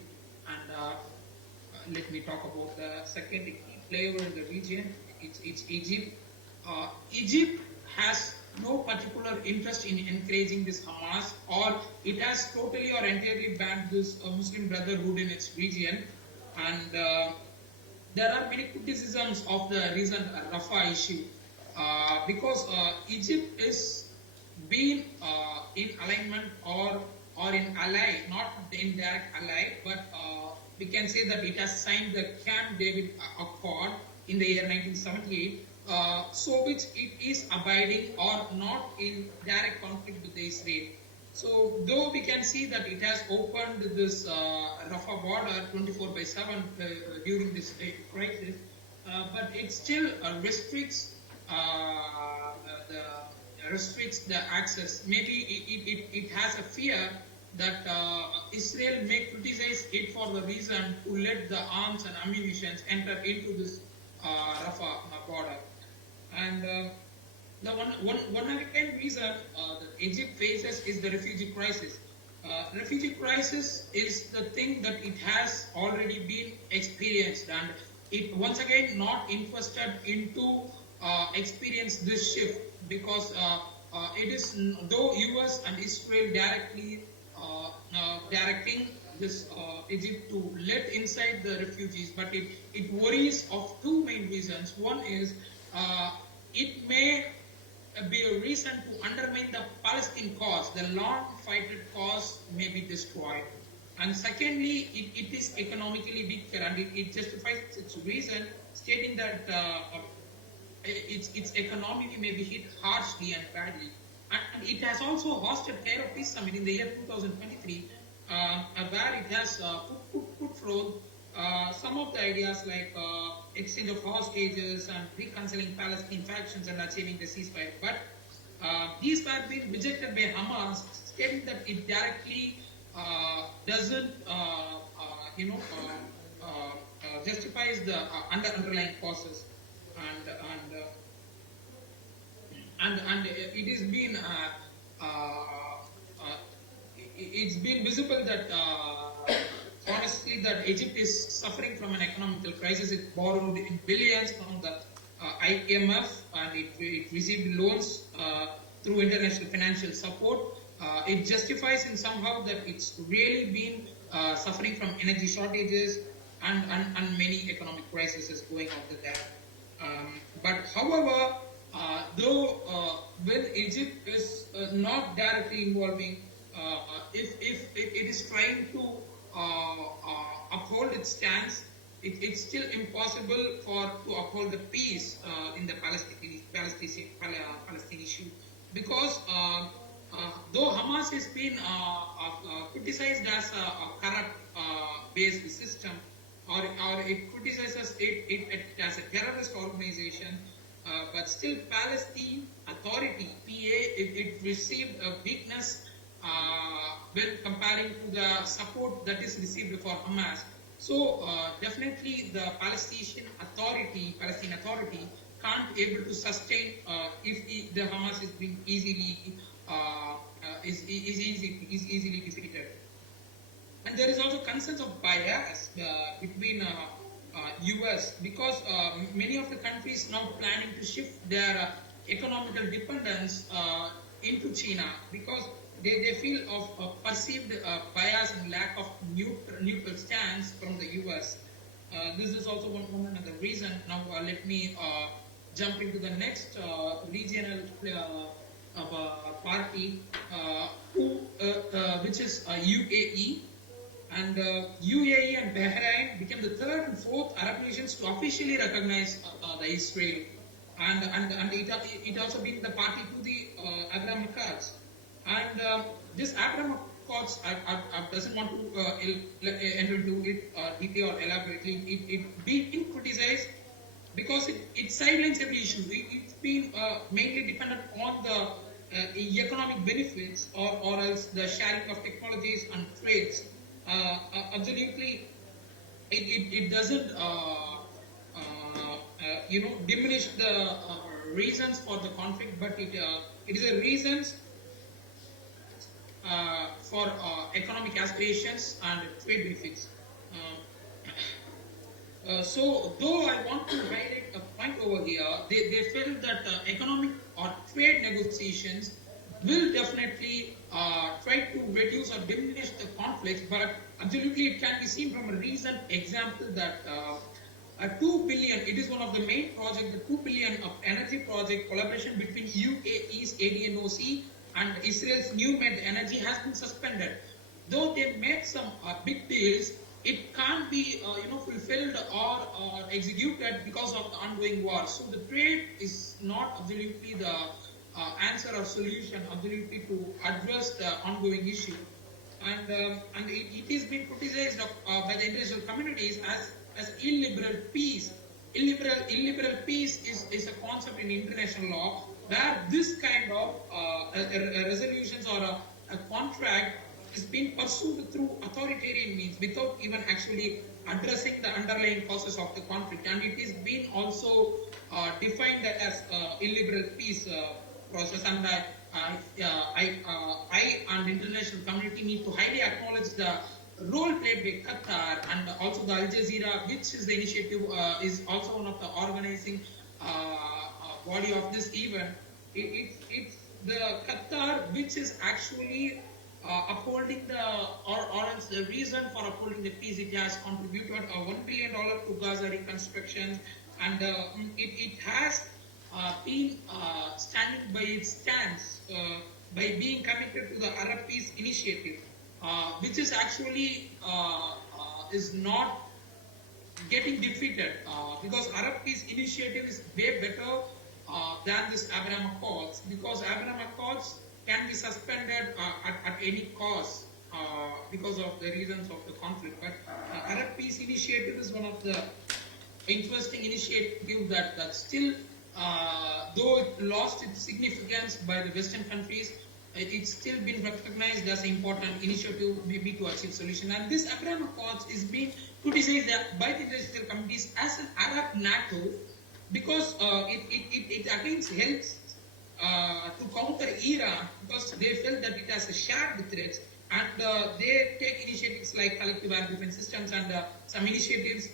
And let me talk about the second key player in the region. It's Egypt. Egypt has no particular interest in encouraging this Hamas, or it has totally or entirely banned this Muslim Brotherhood in its region. And there are many criticisms of the recent Rafah issue because Egypt is being or an ally, not the indirect ally, but we can say that it has signed the Camp David Accord in the year 1978, so which it is abiding or not in direct conflict with Israel. So though we can see that it has opened this Rafah border 24/7 during this crisis, but it still restricts the access. Maybe it has a fear that Israel may criticize it for the reason to let the arms and ammunition enter into this Rafah border. And the one again reason that Egypt faces is the refugee crisis. Refugee crisis is the thing that it has already been experienced, and it once again not interested into experience this shift, because it is, though US and Israel directly directing this Egypt to let inside the refugees, but it worries of two main reasons. One is it may be a reason to undermine the Palestine cause. The long-fighted cause may be destroyed. And secondly, it is economically weaker, and it justifies its reason, stating that its economy may be hit harshly and badly. And it has also hosted Cairo Peace Summit in the year 2023, where it has put forth some of the ideas like exchange of hostages and reconciling Palestinian factions and achieving the ceasefire. But these were being rejected by Hamas, stating that it directly doesn't, justifies the underlying causes, and it has been it's been visible that honestly that Egypt is suffering from an economical crisis. It borrowed in billions from the IMF, and it received loans through international financial support. It justifies in somehow that it's really been suffering from energy shortages and many economic crises going on there. But however, though when Egypt is not directly involving, if it is trying to uphold its stance, it's still impossible to uphold the peace in the Palestine issue, because though Hamas has been criticized as a corrupt based system, or it criticizes it as a terrorist organization, but still Palestine Authority, PA, it received a weakness when comparing to the support that is received for Hamas. So definitely the Palestine Authority can't able to sustain if the Hamas is being easily easily defeated. And there is also concerns of bias between US, because many of the countries now planning to shift their economical dependence into China, because they feel of perceived bias and lack of neutral stance from the US. This is also one another reason. Now let me jump into the next regional party, which is UAE. And UAE and Bahrain became the third and fourth Arab nations to officially recognize the Israel, and it also been the party to the Abraham Accords. And this Abraham Accords, I doesn't want to enter into it deeply or elaborately. It being criticized because it sidelines every issue. It's been mainly dependent on the economic benefits or else the sharing of technologies and trades. Absolutely, it doesn't diminish the reasons for the conflict, but it is a reasons for economic aspirations and trade benefits. So, though I want to highlight a point over here, they felt that economic or trade negotiations will definitely try to reduce or diminish the conflicts, but absolutely it can be seen from a recent example that 2 billion, it is one of the main projects, the 2 billion of energy project collaboration between UAE's ADNOC and Israel's New Med Energy has been suspended. though they make some big deals, it can't be fulfilled or executed because of the ongoing war. So the trade is not absolutely the answer or solution absolutely to address the ongoing issue. And it is being criticized by the international communities as illiberal peace. Illiberal peace is a concept in international law where this kind of resolutions or a contract is being pursued through authoritarian means without even actually addressing the underlying causes of the conflict, and it is being also defined as illiberal peace process. And I and the international community need to highly acknowledge the role played by Qatar and also the Al Jazeera, which is the initiative, is also one of the organizing body of this event. It's the Qatar which is actually upholding the reason for upholding the peace. It has contributed $1 billion to Gaza reconstruction, and it has been standing by its stance by being committed to the Arab Peace Initiative, which is actually is not getting defeated because Arab Peace Initiative is way better than this Abraham Accords, because Abraham Accords can be suspended at any cost because of the reasons of the conflict. But Arab Peace Initiative is one of the interesting initiatives that still, though it lost its significance by the Western countries, it's still been recognized as an important initiative maybe to achieve solution. And this Abraham Accords is being criticized by the international communities as an Arab NATO because it again helps to counter Iran because they felt that it has a shared threats, and they take initiatives like collective air defense systems and some initiatives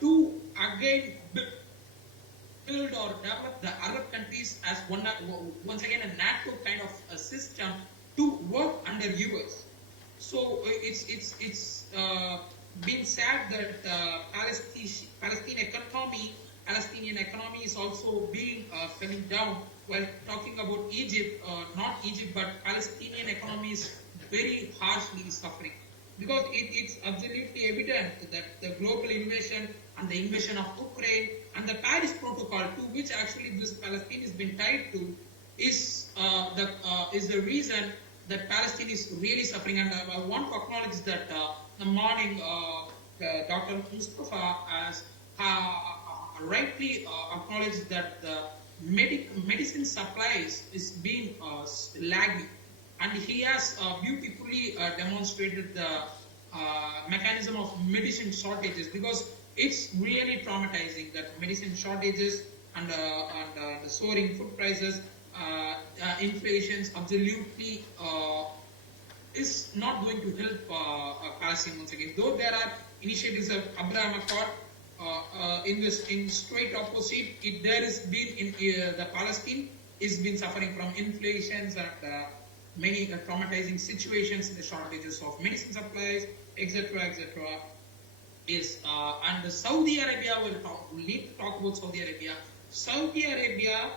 to again build or develop the Arab countries as once again a NATO kind of a system to work under US. So it's been said that Palestinian economy is also being falling down. While talking about Egypt, not Egypt, but Palestinian economy is very harshly suffering because it's absolutely evident that the global invasion and the invasion of Ukraine and the Paris Protocol, to which actually this Palestine has been tied to, is the reason that Palestine is really suffering. And I want to acknowledge that the morning Dr. Mustafa has rightly acknowledged that the medicine supplies is being lagging, and he has beautifully demonstrated the mechanism of medicine shortages, because it's really traumatizing that medicine shortages and the soaring food prices, inflations absolutely is not going to help Palestine once again. Though there are initiatives of Abraham Accord, in straight opposite, there has been in the Palestine is been suffering from inflations and many traumatizing situations, the shortages of medicine supplies, etc., etc. Yes, and Saudi Arabia we'll need to talk about Saudi Arabia. Saudi Arabia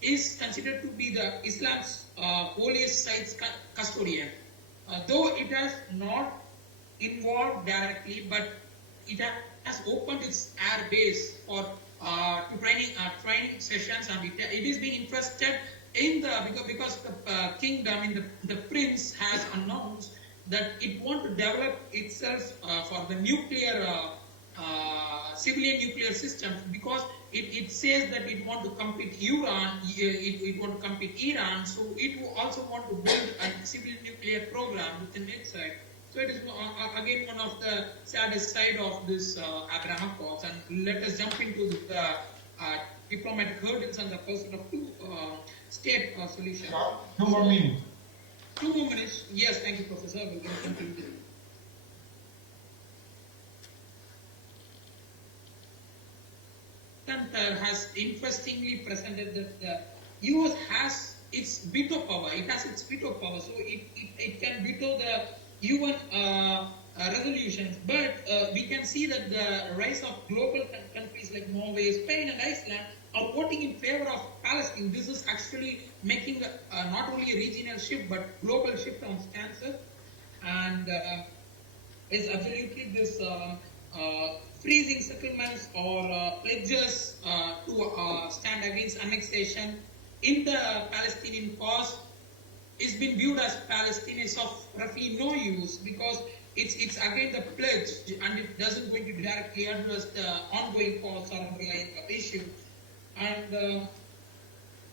is considered to be the Islam's holiest sites custodian, though it has not involved directly, but it has opened its air base for to training sessions, and it is being interested in the because the kingdom in the prince has announced that it want to develop itself for the nuclear civilian nuclear systems, because it says that it want to compete Iran, it want to compete Iran, so it also want to build a civilian nuclear program within its side. So it is again one of the saddest side of this Abraham Accords. And let us jump into the diplomatic hurdles and the pursuit of two-state solution. 2 more minutes. 2 more minutes. Yes, thank you, Professor. We will continue. Center has interestingly presented that the US has its veto power. It has its veto power, so it can veto the UN resolutions. But we can see that the rise of global countries like Norway, Spain, and Iceland are voting in favor of Palestine. This is actually making not only a regional shift but global shift on stances. and is absolutely this freezing settlements or pledges to stand against annexation in the Palestinian cause is been viewed as Palestinians of roughly no use, because it's again the pledge and it doesn't going to directly address the ongoing cause or underlying issue. And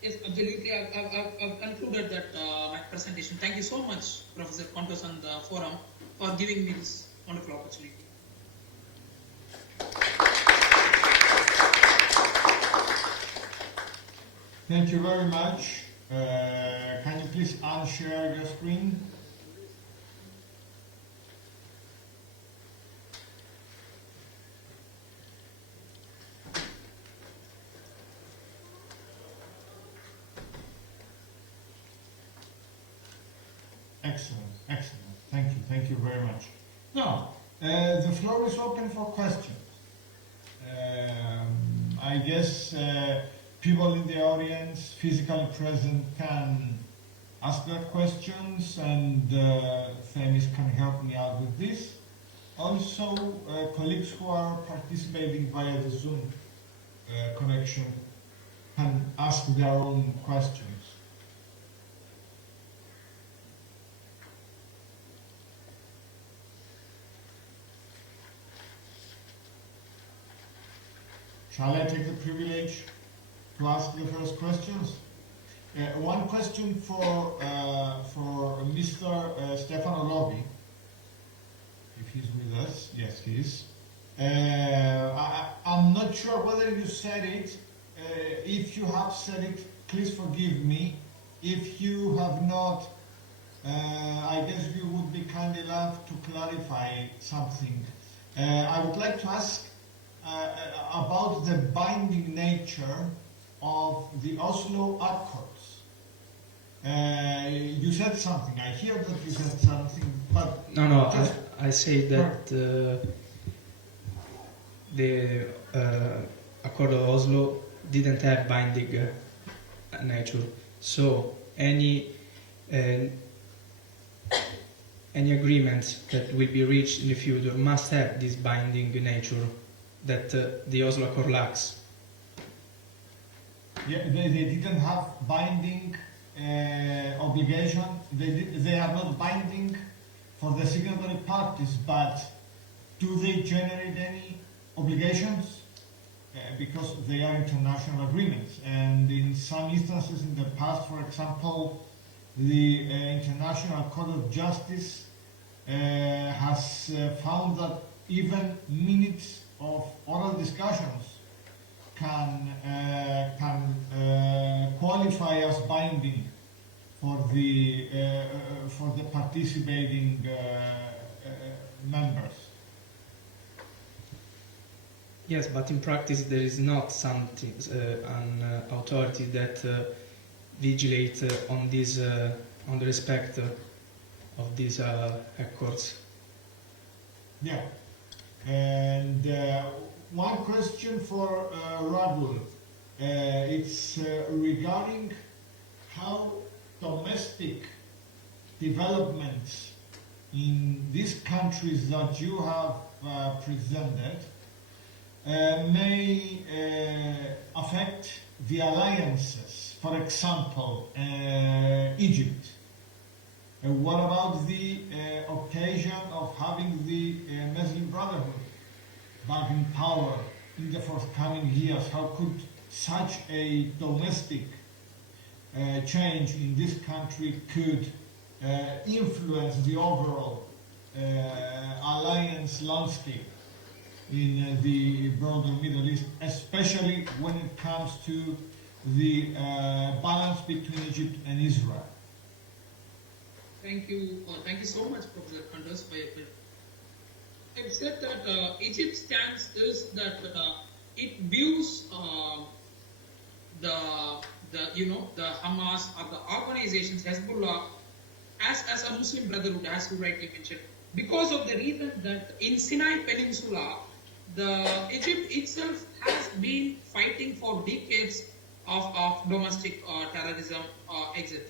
yes, absolutely, I've concluded that my presentation. Thank you so much, Professor Pontos and the forum, for giving me this wonderful opportunity. Thank you very much. Can you please unshare your screen? Excellent, excellent. Thank you very much. Now, the floor is open for questions. I guess people in the audience physically present can ask their questions, and Themis can help me out with this. Also, colleagues who are participating via the Zoom connection can ask their own questions. Shall I take the privilege to ask the first questions? One question for Mr. Stefano Lovi, if he's with us. Yes, he is. I'm not sure whether you said it. If you have said it, please forgive me. If you have not, I guess you would be kind enough to clarify something. I would like to ask about the binding nature of the Oslo Accords. You said something. I hear that you said something, but no. I say that the Accord of Oslo didn't have binding nature. So any agreement that will be reached in the future must have this binding nature that the Oslo Accord lacks. Yeah, they didn't have binding obligation. They are not binding for the signatory parties, but do they generate any obligations? Because they are international agreements, and in some instances in the past, for example, the International Court of Justice has found that even minutes of oral discussions can qualify as binding for the participating members. Yes, but in practice there is not something an authority that vigilates on this on the respect of these accords. Yeah. And one question for Radul. It's regarding how domestic developments in these countries that you have presented may affect the alliances. For example, Egypt. What about the occasion of having the Muslim Brotherhood back in power in the forthcoming years? How could such a domestic change in this country could influence the overall alliance landscape in the broader Middle East, especially when it comes to the balance between Egypt and Israel? Thank you so much, Professor Pontos, for your question. I've said that Egypt's stance is that it views the Hamas or the organizations Hezbollah as a Muslim Brotherhood, as you rightly mentioned, because of the reason that in Sinai Peninsula, Egypt itself has been fighting for decades of domestic terrorism, etc.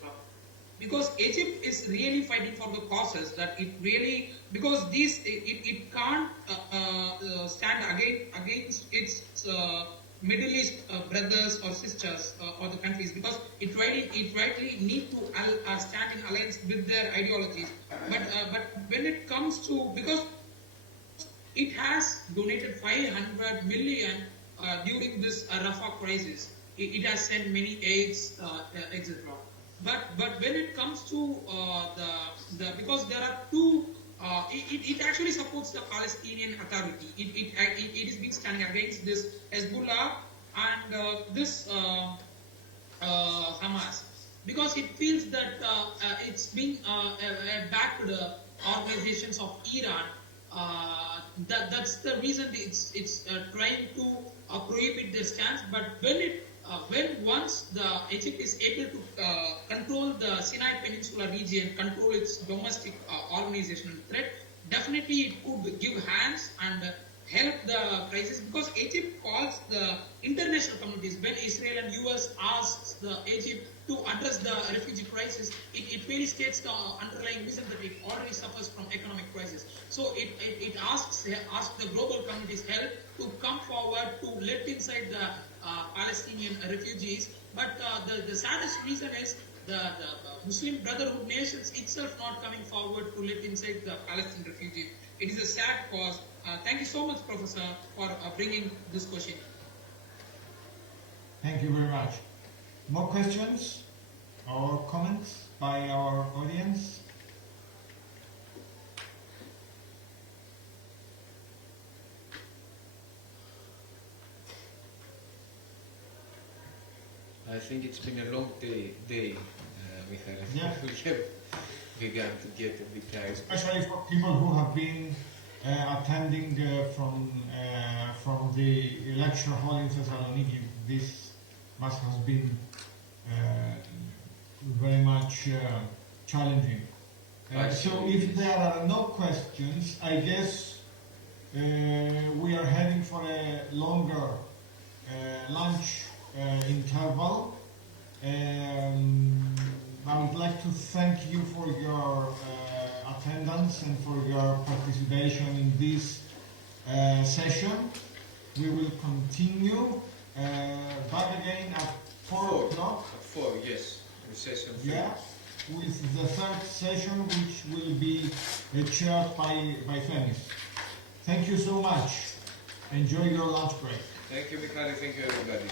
because Egypt is really fighting for the causes that it really, because it can't stand against its Middle East brothers or sisters or the countries, because it rightly need to stand in alliance with their ideologies. But when it comes to, because it has donated 500 million during this Rafah crisis. It has sent many aids, etc. But when it comes to the because there are two, it actually supports the Palestinian Authority. It is been standing against this Hezbollah and this Hamas, because it feels that it's being backed organizations of Iran. That's the reason it's trying to prohibit their stance. But when once the Egypt is able to control the Sinai Peninsula region, control its domestic organizational threat, definitely it could give hands and help the crisis, because Egypt calls the international communities. When Israel and US asks the Egypt to address the refugee crisis, it really states the underlying reason that it already suffers from economic crisis. So it asks the global communities help to come forward to let inside the Palestinian refugees. But the saddest reason is the Muslim Brotherhood nations itself not coming forward to let inside the Palestinian refugees. It is a sad cause. Thank you so much, Professor, for bringing this question. Thank you very much. More questions or comments by our audience? I think it's been a long day, Michael. Yeah. We have begun to get a bit tired. Especially for people who have been attending from the lecture hall in Thessaloniki. This must have been very much challenging. So if there are no questions, I guess we are heading for a longer lunch interval. I would like to thank you for your attendance and for your participation in this session. We will continue back again at 4 o'clock. At 4, yes. In session 3. Yeah, with the third session, which will be chaired by Femis. Thank you so much. Enjoy your lunch break. Thank you, Michael. Thank you, everybody.